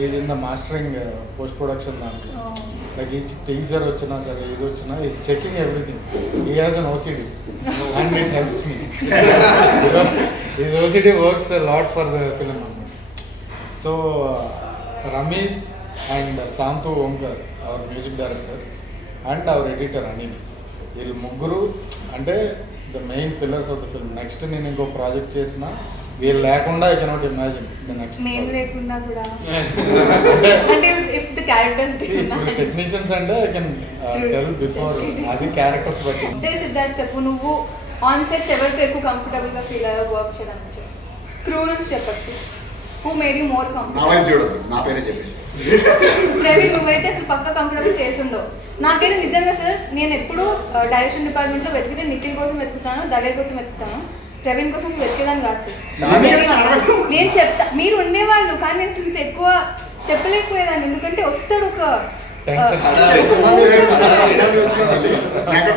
is in the mastering post production దాంట్లో. Like each teaser వచ్చినా సరే ఇది వచ్చినా is checking everything. He has an OCD and it helps me. His OCD works lot for the film అనమాట. So Ramesh and Shantu Omkar our music director and our editor Anil, వీళ్ళు ముగ్గురు అంటే the main pillars of the film. Next నేను ఇంకో project చేసినా వీళ్ళు లేకుండా I cannot imagine the next. మేము లేకుండా కూడా అంటే ఇఫ్ ద క్యారెక్టర్స్ టెక్నీషియన్స్ అంటే ఐ కెన్ టెల్ బిఫోర్ అది క్యారెక్టర్స్ బట్టి. సరే సిద్ధార్థ్ చెప్పు, నువ్వు ఆన్ సెట్స్ ఎవరితో ఎక్కువ కంఫర్టబుల్ గా ఫీల్ అయ్యో వర్క్ చేయడానికి? క్రూ నుంచి చెప్పచ్చు. Who made you more comfortable? చూడదు నా పేరే చెప్పేసి. ప్రవీణ్ నువ్వైతే అసలు పక్క కంఫర్టబుల్ చేసుండవు. నాకైతే నిజంగా సార్ నేను ఎప్పుడు డైరెక్షన్ డిపార్ట్మెంట్ లో వెతికితే నిఖిల్ కోసం వెతుకుతాను, దళేర్ కోసం వెతుకుతాను, ప్రవీణ్ కోసం వెతికేదాన్ని కాదు సార్. నేను చెప్తా మీరు ఉండేవాళ్ళు, కానీ నేను మీతో ఎక్కువ చెప్పలేకపోయేదాన్ని. ఎందుకంటే వస్తాడు ఒక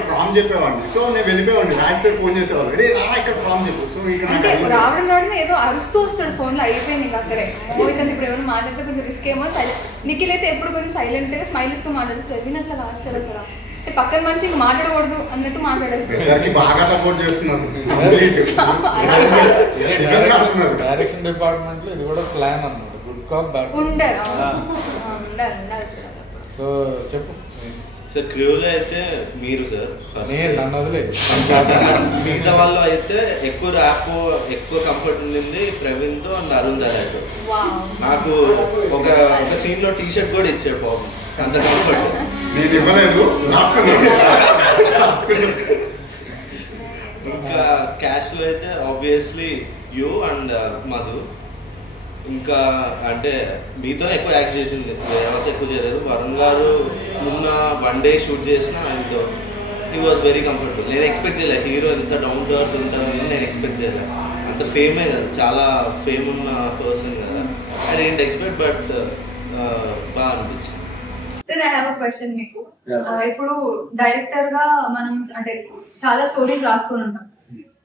ప్రామ్ చెప్పేవాడిని, సో నేను వెళ్ళిపోయేవాడిని. రాజేష్ ఫోన్ చేసేవాళ్ళు, రే రా ఇక్కడ ప్రామ్ చెప్పు. సో అంటే రావడం ఏదో అరుస్తూ వస్తాడు ఫోన్ లో, అయిపోయింది ఇంకా అక్కడే. మోహిత్ ఇప్పుడు ఏమైనా మాట్లాడితే కొంచెం రిస్క్ ఏమో. నిఖిల్ అయితే ఎప్పుడు కొంచెం సైలెంట్ గా స్మైల్ ఇస్తూ మాట్లాడు. ప్రవీణ్ అట్లా కాదు సార్, అసలు అంటే పక్కన మనిషి ఇంక మాట్లాడకూడదు అన్నట్టు మాట్లాడేస్తారు. బాగా సపోర్ట్ చేస్తున్నారు. డైరెక్షన్ డిపార్ట్మెంట్ లో ఇది కూడా ప్లాన్ అన్నమాట, గుడ్ కాప్ బ్యాడ్ ఉండాలి. సో చెప్పు సార్. క్రూలో అయితే మీరు సార్ నన్ను వదిలే, మిగతా వాళ్ళు అయితే ఎక్కువ ర్యాప్ ఎక్కువ కంఫర్ట్ ఉండింది ప్రవీణ్ తో అండ్ అరుణ్ దళాతో. నాకు ఒక సీన్ లో టీ షర్ట్ కూడా ఇచ్చాడు బాబు, అంత కంఫర్ట్. నేను ఇవ్వలేదు. ఇంకా క్యాష్ లో అయితే ఆబ్వియస్లీ యూ అండ్ మధు. ఇంకా అంటే మీతో ఎక్కువ యాక్ట్ చేసింది, ఎవరితో ఎక్కువ చేయలేదు. వరుణ్ గారు మొన్న 1 డే షూట్ చేసిన ఆయనతో హీ వాజ్ వెరీ కంఫర్టబుల్. నేను ఎక్స్పెక్ట్ చేయలేదు హీరో ఎంత డౌన్ టు ఎర్త్ ఉంటారని నేను ఎక్స్పెక్ట్ చేయలేదు. అంత ఫేమే కదా, చాలా ఫేమ్ ఉన్న పర్సన్ కదా, ఐ డోంట్ ఎక్స్పెక్ట్, బట్ బాగా అనిపించింది. Sir I have a question మీకు. ఇప్పుడు డైరెక్టర్ గా మనం అంటే చాలా స్టోరీస్ రాసుకొని ఉంటాం.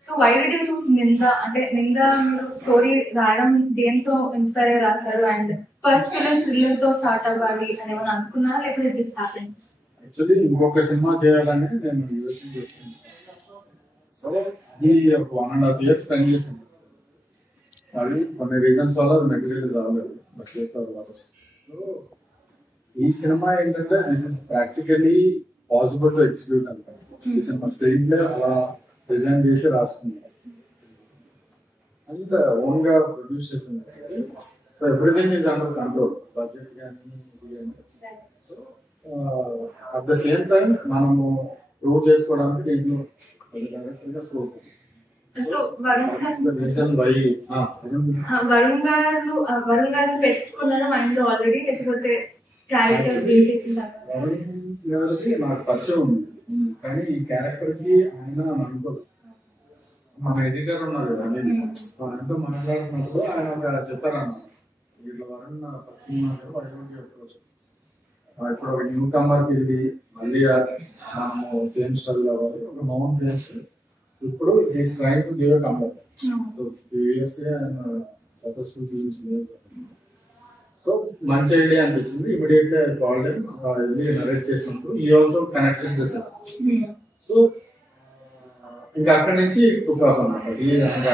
So why did you choose Nindha? అంటే నింద మీరు స్టోరీ రాయడం దేంతో ఇన్స్పైర్ అయ్యి రాశారు? అండ్ ఫస్ట్ ఫిలిం థ్రిల్లర్ తో స్టార్ట్ అవ్వాలి అని ఏమైనా అనుకున్నారా, లేకపోతే దిస్ హ్యాపెన్? యాక్చువల్లీ ఇంకొక సినిమా చేయాలని నేను యూఎస్కి వచ్చాను. సో ఈ 1.5 years స్పెండ్ చేసింది. అది కొన్ని రీజన్స్ వల్ల మెటీరియల్ రాలేదు, బట్ సో ఈ సినిమా ఏంటంటే this is practically possible to execute అంటారు. ఈ సినిమా స్క్రీన్ ప్లే అలా డిజైన్ చేసి రాసుకున్నారు, అండ్ ఓన్ గా ప్రొడ్యూస్ చేసింది. So everything is under control, budget కానీ. So at the same time మనము ప్రూవ్ చేసుకోవడానికి దీంట్లో scope. So reason why Varun గారు పెట్టుకున్నారా మైండ్ లో ఆల్రెడీ, లేకపోతే క్యారెక్టర్ బిల్డ్ చేసేసారు? నాకు పరిచయం ఉంది, కానీ ఈ క్యారెక్టర్ కి ఆయన అనుకోదు. మన ఎడిటర్ ఉన్నారు కదా, ఆయనతో మాట్లాడుతున్నప్పుడు ఆయన ఒక చెప్పారన్న, వీళ్ళు వరుణ్ పరిచయం చెప్పవచ్చు. ఇప్పుడు ఒక న్యూ కమర్కి ఇది మళ్ళీ మనము సేమ్ స్టైల్ అవ్వాలి, ఒక మౌన్ ఫేస్. ఇప్పుడు is trying to give a comfort. So few years ఆయన సక్సెస్ఫుల్ ఫిల్మ్స్ లేదు. సో మంచి ఐడియా అనిపించింది. ఇమీడియట్ గా కాల్డ్ వెళ్ళి నరేట్ చేసినప్పుడు ఈ also connected the set. So ఇంకా అక్కడి నుంచి టుక్ ఆఫ్ అన్నమాట.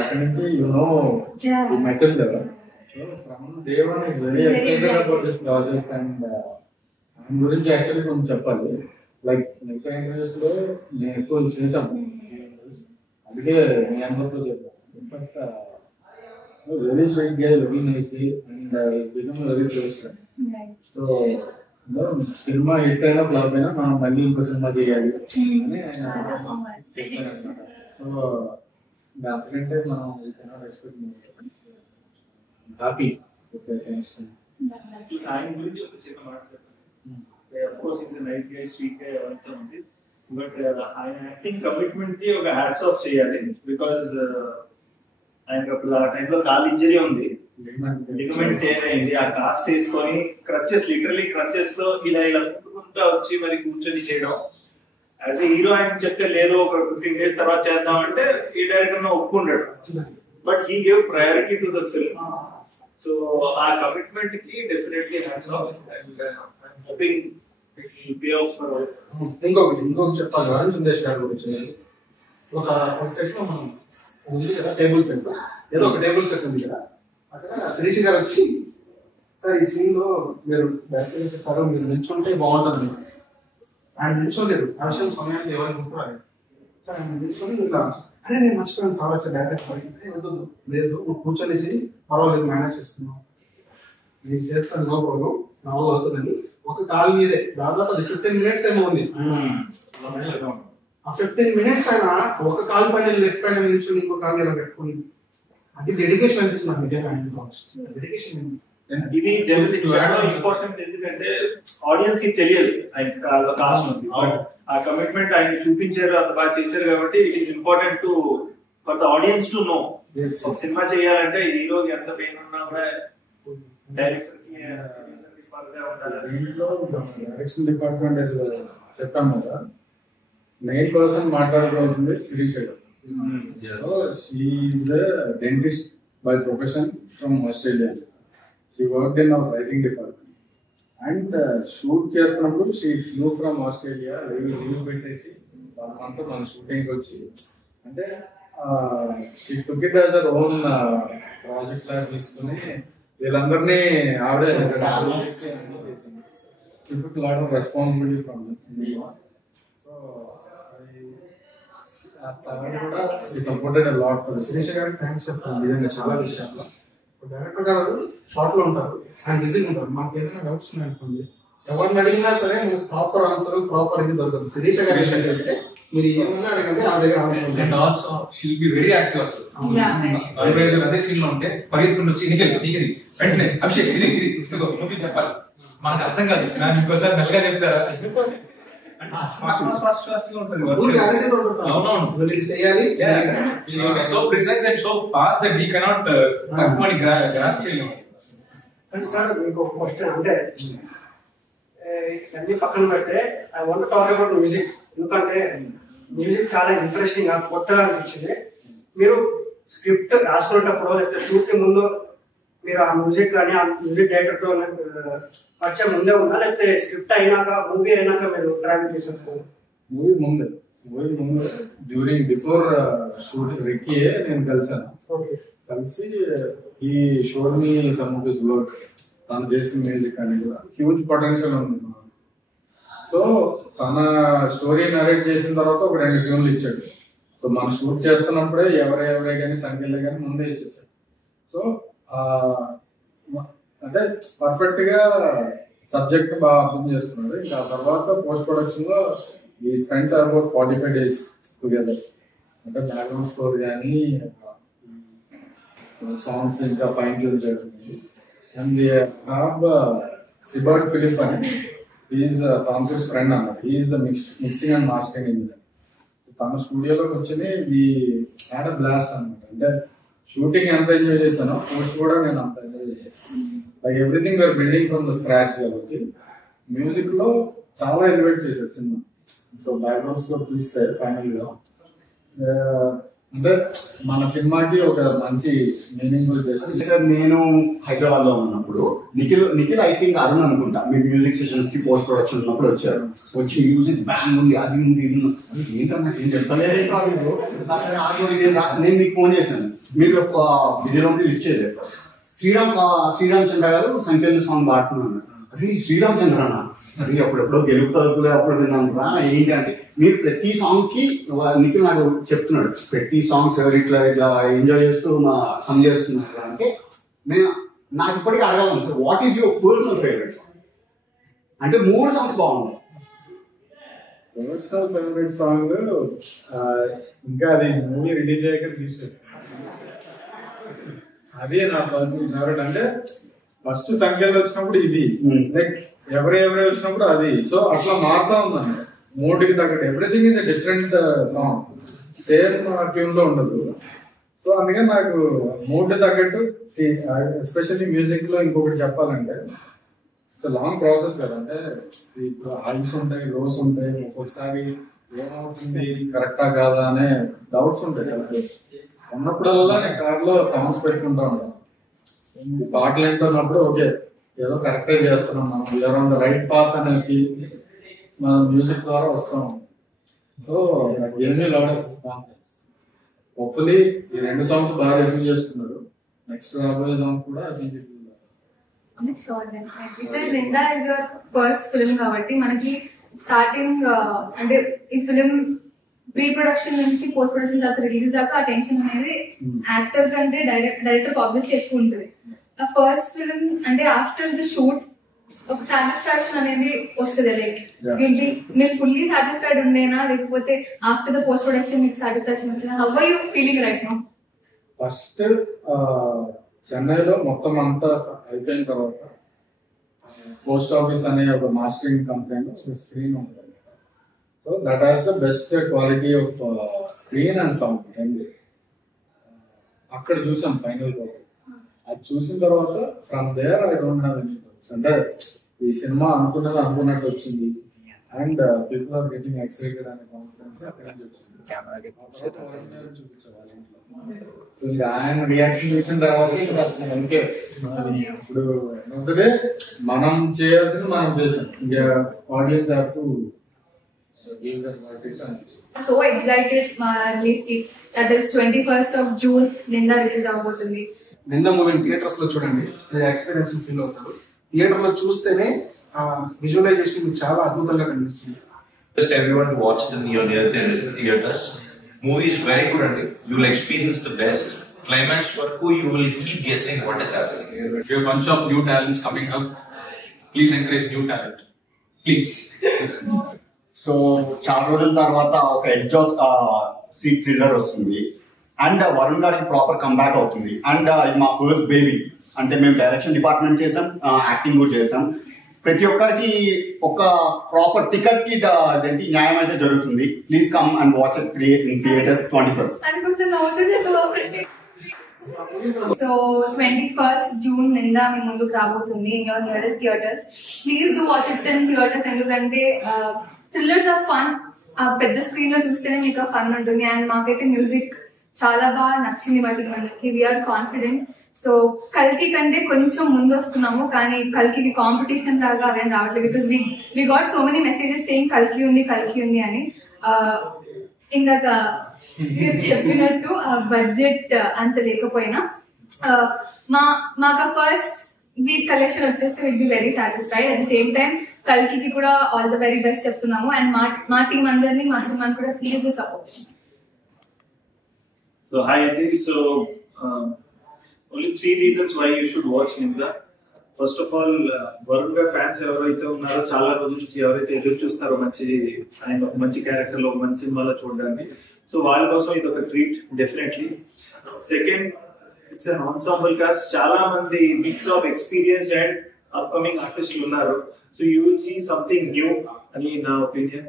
అక్కడి నుంచి ఈ మెటల్ కదా. So from day one is very excited about this project. And ఆయన గురించి యాక్చువల్లీ కొంచెం చెప్పాలి. లైక్ మిగతా ఇంటర్వ్యూస్ లో నేను ఎక్కువ చేశాను, అందుకే మీ అందరితో చెప్పాను. But very sweet guy, very nice, and he's become a very close friend. So cinema hit అయినా ఫ్లాప్ అయినా మనం మళ్ళీ ఇంకో సినిమా చేయాలి అని చెప్పారన్నమాట. సో దానికంటే మనం హ్యాపీ. ఆయన గురించి ఒక చిన్న మాట of course is nice guy, sweet guy అవంతా ఉంది. బట్ ఆయన యాక్టింగ్ కమిట్మెంట్ కి ఒక హ్యాట్స్ ఆఫ్ చేయాలి. బికాజ్ ఆయనకు అప్పుడు ఆ టైంలో కాల్ ఇంజరీ ఉంది, లిగమెంట్ టేర్ అయింది. ఆ కాస్ట్ వేసుకొని క్రచెస్, లిటరలీ క్రచెస్ లో ఇలా ఇలా కుట్టుకుంటా వచ్చి మరి కూర్చొని చేయడం. యాజ్ ఏ హీరో ఆయన చెప్తే లేదు ఒక 15 days తర్వాత చేద్దాం అంటే ఈ డైరెక్టర్ ఒప్పుకుంటాడు. But he gave priority to the film. So ఆ కమిట్మెంట్ కి definitely hats off. Hoping pay off. ఇంకొక చెప్పాలి అరుణ్ సందేశ్ గారి గురించి. ఒక సెట్ లో మనం ఉంది కదా, టేబుల్ సెట్, ఏదో ఒక టేబుల్ సెట్ ఉంది కదా, అక్కడ శిరీష్ గారు వచ్చి సార్ ఈ సీన్ లో మీరు డైరెక్టర్ చెప్పారు మీరు నిల్చుంటే బాగుంటుంది. ఆయన నిల్చోలేదు, ఆ విషయం సమయాన్ని ఎవరు గుర్తురాలేదు. సార్ ఆయన నిల్చొని ఇట్లా అదే నేను మర్చిపోయాను సార్ వచ్చి డైరెక్టర్ లేదు నువ్వు కూర్చొనేసి పర్వాలేదు మేనేజ్ చేస్తున్నావు, నేను చేస్తాను నో ప్రాబ్లం, నా వల్ల అవుతుందని ఒక కాల్ మీదే దాదాపు అది 15 minutes ఏమో ఉంది. ఆ 15 minutes ఆయన ఒక కాల్ పైన లెఫ్ట్ పైన నిల్చొని ఇంకో కాల్ ఇలా పెట్టుకుని, అది డెడికేషన్ అనిపిస్తుంది నాకు నిజంగా. డెడికేషన్ ఇది జనరల్ చాలా ఇంపార్టెంట్. ఎందుకంటే ఆడియన్స్ కి తెలియదు ఆయన కాస్ట్ ఉంది. ఆ కమిట్మెంట్ ఆయన చూపించారు, అంత బాగా చేశారు కాబట్టి it is important to for the audience to know. ఒక సినిమా చేయాలంటే హీరోకి ఎంత పెయిన్ ఉన్నా కూడా డైరెక్టర్ దీంట్లో డైరెక్షన్ డిపార్ట్మెంట్ చెప్పాము కదా, మెయిన్ పర్సన్ మాట్లాడుకోవాల్సింది శిరీష గారు. So she is a dentist by profession from Australia. She worked in our writing department. And shoot చేస్తున్నప్పుడు she flew from Australia, leave పెట్టేసి అంతా మన షూటింగ్కి వచ్చి, అంటే she took it as her own project లాగా తీసుకుని వీళ్ళందరినీ ఆవిడే she took a lot of responsibility from me. So కూడా she supported a lot for Sirisha గారికి థ్యాంక్స్ చెప్తాను నిజంగా చాలా విషయాల్లో. డైరెక్టర్ గారు షార్ట్ లో ఉంటారు, ఆయన బిజీగా ఉంటారు. మాకు ఏదైనా డౌట్స్ ఉన్నాయనుకోండి, ఎవరిని అడిగినా సరే మీకు ప్రాపర్ ఆన్సర్ ప్రాపర్ ఇది దొరకదు. శిరీష గారు ఏంటంటే మీరు ఏమన్నా అడగండి ఆ దగ్గర ఆన్సర్ ఉంటుంది. And also she'll be very active. అసలు అదే సీన్ లో ఉంటే పరిగెత్తుకుంటూ వచ్చి నీకు వెంటనే అభిషేక్ ఇది ఇది నువ్వు చెప్పాలి, మనకు అర్థం కాదు, నాకు ఇంకోసారి మెల్లగా చెప్తారా. So precise and so fast that we cannot grasp it. And sir, మీకు ఒక క్వశ్చన్ అంటే అన్ని పక్కన పెడితే I want to talk about music. ఎందుకంటే మ్యూజిక్ చాలా ఇంట్రెస్టింగ్ గా కొత్తగా అనిపించింది. మీరు స్క్రిప్ట్ రాసుకునేటప్పుడు లేకపోతే షూట్ కి ముందు మీరు ఆ మ్యూజిక్ కానీ ఆ మ్యూజిక్ డైరెక్టర్ తో పరిచయం ముందే ఉందా, లేకపోతే స్క్రిప్ట్ అయినాక మూవీ అయినాక మీరు ట్రావెల్ చేసారు? మూవీ ముందు డ్యూరింగ్ బిఫోర్ షూటింగ్ రిక్కీ నేను కలిసాను. కలిసి ఈ showed me some of his work, తను చేసిన మ్యూజిక్ అని కూడా హ్యూజ్ పొటెన్షియల్ ఉంది. సో తన స్టోరీ నరేట్ చేసిన తర్వాత ఒక 2 ట్యూన్లు ఇచ్చాడు. సో మనం షూట్ చేస్తున్నప్పుడే ఎవరే కానీ సంఖ్యలే కానీ ముందే ఇచ్చేసాడు. సో అంటే పర్ఫెక్ట్ గా సబ్జెక్ట్ బాగా అర్థం చేసుకున్నాడు. ఇంకా తర్వాత పోస్ట్ ప్రొడక్షన్ లో ఈ స్పెంట్ అబౌట్ 45 days టుగెదర్. అంటే బ్యాక్గ్రౌండ్ స్కోర్ కానీ సాంగ్స్ ఇంకా ఫైన్ ట్యూన్ జరుగుతుంది. అండ్ సిబర్ట్ ఫిలిప్ అని ఈజ్ సాంతూర్స్ ఫ్రెండ్ అన్నమాట. Is the mixing and mastering engineer. So తన స్టూడియోలోకి వచ్చి ఈ హ్యాడ్ అ బ్లాస్ట్ అనమాట. అంటే షూటింగ్ ఎంత ఎంజాయ్ చేశానో పోస్ట్ కూడా నేను అంత ఎంజాయ్ చేశాను. Like everything we're building from the scratch కాబట్టి మ్యూజిక్ లో చాలా ఎలివేట్ చేశారు సినిమా. సో బ్యాక్గ్రౌండ్ స్కోర్ చూస్తే ఫైనల్ గా అంటే మన సినిమాకి ఒక మంచి మీనింగ్ చేశారు. సార్ నేను హైదరాబాద్ లో ఉన్నప్పుడు నిఖిల్ ఐ థింక్ అరుణ్ అనుకుంటా మీ మ్యూజిక్ సెషన్స్ కి పోస్ట్ ప్రొడక్షన్ ఉన్నప్పుడు వచ్చారు. వచ్చి మ్యూజిక్ బ్యాంగ్ ఉంది, అది ఉంది, ఇది ఏంటన్నా ఏం చెప్తాను. నేను మీకు ఫోన్ చేశాను, మీరు బిజీలో ఉండి లిస్ట్ చేయలేదు. శ్రీరామ్ చంద్ర గారు సంఖ్యలు సాంగ్ పాడుతున్నాను. అరే శ్రీరామ్ చంద్రనా, అది అప్పుడెప్పుడో గెలుపుతుంది అప్పుడు విన్నాను రా ఏంటి అంటే, మీరు ప్రతి సాంగ్ కి నిఖిల్ నాకు చెప్తున్నాడు, ప్రతి సాంగ్స్ ఇట్లా ఎంజాయ్ చేస్తూ సమ్ చేస్తున్నారు అంటే నాకు ఇప్పటికీ అడగాలను sir, what is your personal favourite song? అంటే 3 సాంగ్స్ బాగున్నాయి. పర్సనల్ ఫేవరెట్ సాంగ్ ఇంకా అది మూవీ రిలీజ్ అయ్యాక తీసేస్తాను. అదే నా పర్సనల్ ఫేవరెట్. అంటే ఫస్ట్ సంఖ్యలో వచ్చినప్పుడు ఇది, లైక్ ఎవరి వచ్చినప్పుడు అది. సో అట్లా మారుతా ఉందండి మూడుకి తగ్గట్టు. Everything is a different song, same tune లో ఉండదు. సో అందుకని నాకు మూడ్ తగ్గట్టు, ఎస్పెషల్లీ మ్యూజిక్ లో ఇంకొకటి చెప్పాలంటే లాంగ్ ప్రాసెస్ కదా. అంటే ఇప్పుడు హైస్ ఉంటాయి, లోస్ ఉంటాయి, ఒక్కొక్కసారి ఏమవుతుంది కరెక్టా కాదా అనే డౌట్స్ ఉంటాయి చాలా. ఉన్నప్పుడల్లా నేను కార్లో సాంగ్స్ పెట్టుకుంటా ఉంటాను. పాటలు వింటున్నప్పుడు ఓకే ఏదో కరెక్టే చేస్తున్నాం మనం, you're on the right path అనే ఫీల్ మన మ్యూజిక్ ద్వారా వస్తాం. సో ఎన్ని లాట్ ఆఫ్ కాన్ఫిడెన్స్. హోప్ఫుల్లీ ఈ 2 సాంగ్స్ బాగా రిసీవ్ చేసుకున్నారు. నెక్స్ట్ రాబోయే సాంగ్ కూడా sir Ninda is your first film కాబట్టి మనకి స్టార్టింగ్ అంటే ఈ ఫిల్మ్ ప్రీ ప్రొడక్షన్ నుంచి పోస్ట్ ప్రొడక్షన్ తర్వాత రిలీజ్ దాకా ఆ టెన్షన్ అనేది యాక్టర్ కంటే డైరెక్టర్ ఆబ్వియస్లీ ఎక్కువ ఉంటుంది. ఆ ఫస్ట్ ఫిల్మ్ అంటే ఆఫ్టర్ ది షూట్ ఒక సాటిస్ఫాక్షన్ అనేది వస్తుంది. లైక్ మీరు ఫుల్లీ సాటిస్ఫైడ్ ఉండేనా, లేకపోతే ఆఫ్టర్ ద పోస్ట్ ప్రొడక్షన్ మీకు సాటిస్ఫాక్షన్ వచ్చిందా? How are you feeling right now? First చెన్నైలో మొత్తం అంతా అయిపోయిన తర్వాత పోస్ట్ ఆఫీస్ అనే ఒక మాస్టరింగ్ కంపెనీలో స్క్రీన్ ఉంటుంది. So that has the best quality of screen and sound రెండు. అక్కడ చూసాం ఫైనల్ గా. అది చూసిన తర్వాత from there I don't have any doubts. అంటే ఈ సినిమా అనుకున్నట్టు వచ్చింది and people are getting excited అనే కాన్ఫిడెన్స్ అక్కడ నుంచి వచ్చింది. ఆయన రియాక్షన్ చూసిన తర్వాత ఇంకే ఇప్పుడు ఏంటంటే మనం చేయాల్సింది మనం చేసాం, ఇంకా audience have to give that verdict. So excited మా రిలీజ్ కి, that is 21st of June Nindha release అవబోతుంది. నిందా మూవీని థియేటర్స్ లో చూడండి, ఎక్స్పీరియన్స్ ఫీల్ అవుతారు. థియేటర్ లో చూస్తేనే విజువలైజేషన్ మీకు చాలా అద్భుతంగా కనిపిస్తుంది. Just everyone to watch the near theaters. Movie is very good and you will experience the best. Climax వరకు you will keep guessing what is happening. We have a bunch of new talents coming up. Please encourage new talent. Please. So చాలా రోజుల తర్వాత ఒక exhaust seat thriller వస్తుంది and Varun గారికి proper comeback అవుతుంది. And ఇది మా ఫస్ట్ బేబీ. అంటే మేము డైరెక్షన్ డిపార్ట్మెంట్ చేసాం, యాక్టింగ్ కూడా చేసాం. ప్రతి ఒక్కరికి ఒక ప్రాపర్ టికెట్ కి న్యాయం అయితే జరుగుతుంది. Please come and watch it in theatres 21st. So 21st June నిందా మీ ముందుకు రాబోతుంది in your nearest theatres. Please do watch it in theatres. ఎందుకంటే థ్రిల్లర్స్ ఆర్ ఫన్. ఆ పెద్ద స్క్రీన్ లో చూస్తేనే మీకు ఫన్ ఉంటుంది. అండ్ మాకైతే మ్యూజిక్ చాలా బాగా నచ్చింది మటుకు మందికి. We are confident. సో కల్కి కంటే కొంచెం ముందు వస్తున్నాము, కానీ కల్కి కాంపిటీషన్ లాగా అవేం రావట్లేదు. Because we got so many messages saying కల్కి ఉంది అని. ఇందాక మీరు చెప్పినట్టు బడ్జెట్ అంత లేకపోయినా మాకు ఫస్ట్ వీక్ కలెక్షన్ వచ్చేస్తే will be very satisfied. At the same time కల్కి కూడా ఆల్ ద వెరీ బెస్ట్ చెప్తున్నాము. అండ్ మా టీం అందరినీ మా సినిమాని కూడా please do support. So hi Andy. So only 3 reasons why you should watch Ninda. First of all, Varun gar fans ఎవరైతే ఉన్నారో చాలా రోజుల నుంచి ఎవరైతే ఎదురు చూస్తారో మంచి క్యారెక్టర్ లో మంచి సినిమాలో చూడడానికి, సో వాళ్ళ కోసం ఇది ఒక treat definitely. Second, it's an ensemble cast. చాలా మంది mix of experienced and upcoming ఆర్టిస్టులు ఉన్నారు. So you will see something new అని నా opinion.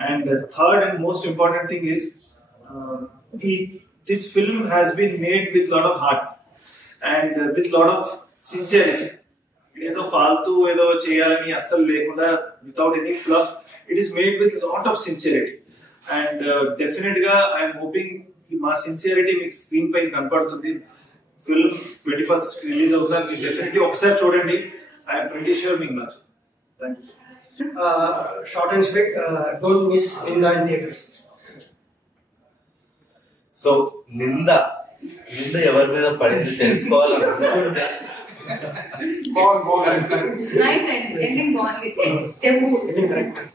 And third and most important thing is this film has been made with lot of heart and with lot of sincerity. Edo faltu edo cheyalani asal lekunda, without any fluff. It is made with lot of sincerity and definitely I am hoping my sincerity meek screen pay kanpadutundi. Film 21st release avutha. Definitely okkar chudandi. I am pretty sure meek nachu. Thank you. Short and sweet, don't miss Ninda in theaters. So నింద ఎవరి మీద పడింది తెలుసుకోవాలనుకుంటే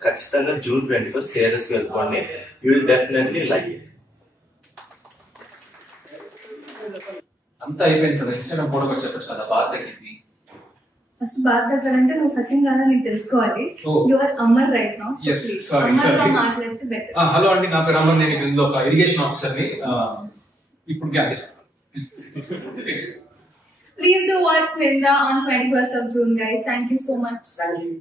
ఖచ్చితంగా June 21st theatres కి వెళ్ళిపోండి. You will definitely like it. అంతా అయిపోయింది కదా, ఇన్స్టాగ్రామ్ ఫోటో కూడా చెప్పచ్చు కదా, బాగా తగ్గింది. ఫస్ట్ బాత్ దగ్గరంటే నువ్వు సచిన్ కాదని నీకు తెలుసుకోవాలి. Your Amar right now. అమర్గా మాట్లాడితే బెటర్. హలో అండి, నా పేరు అమర్. నేను ఇందులో ఒక ఇరిగేషన్ ఆఫీసర్ని. ఇప్పుడు Please do watch Ninda on 21st of June, guys. Thank you so much. Thank you.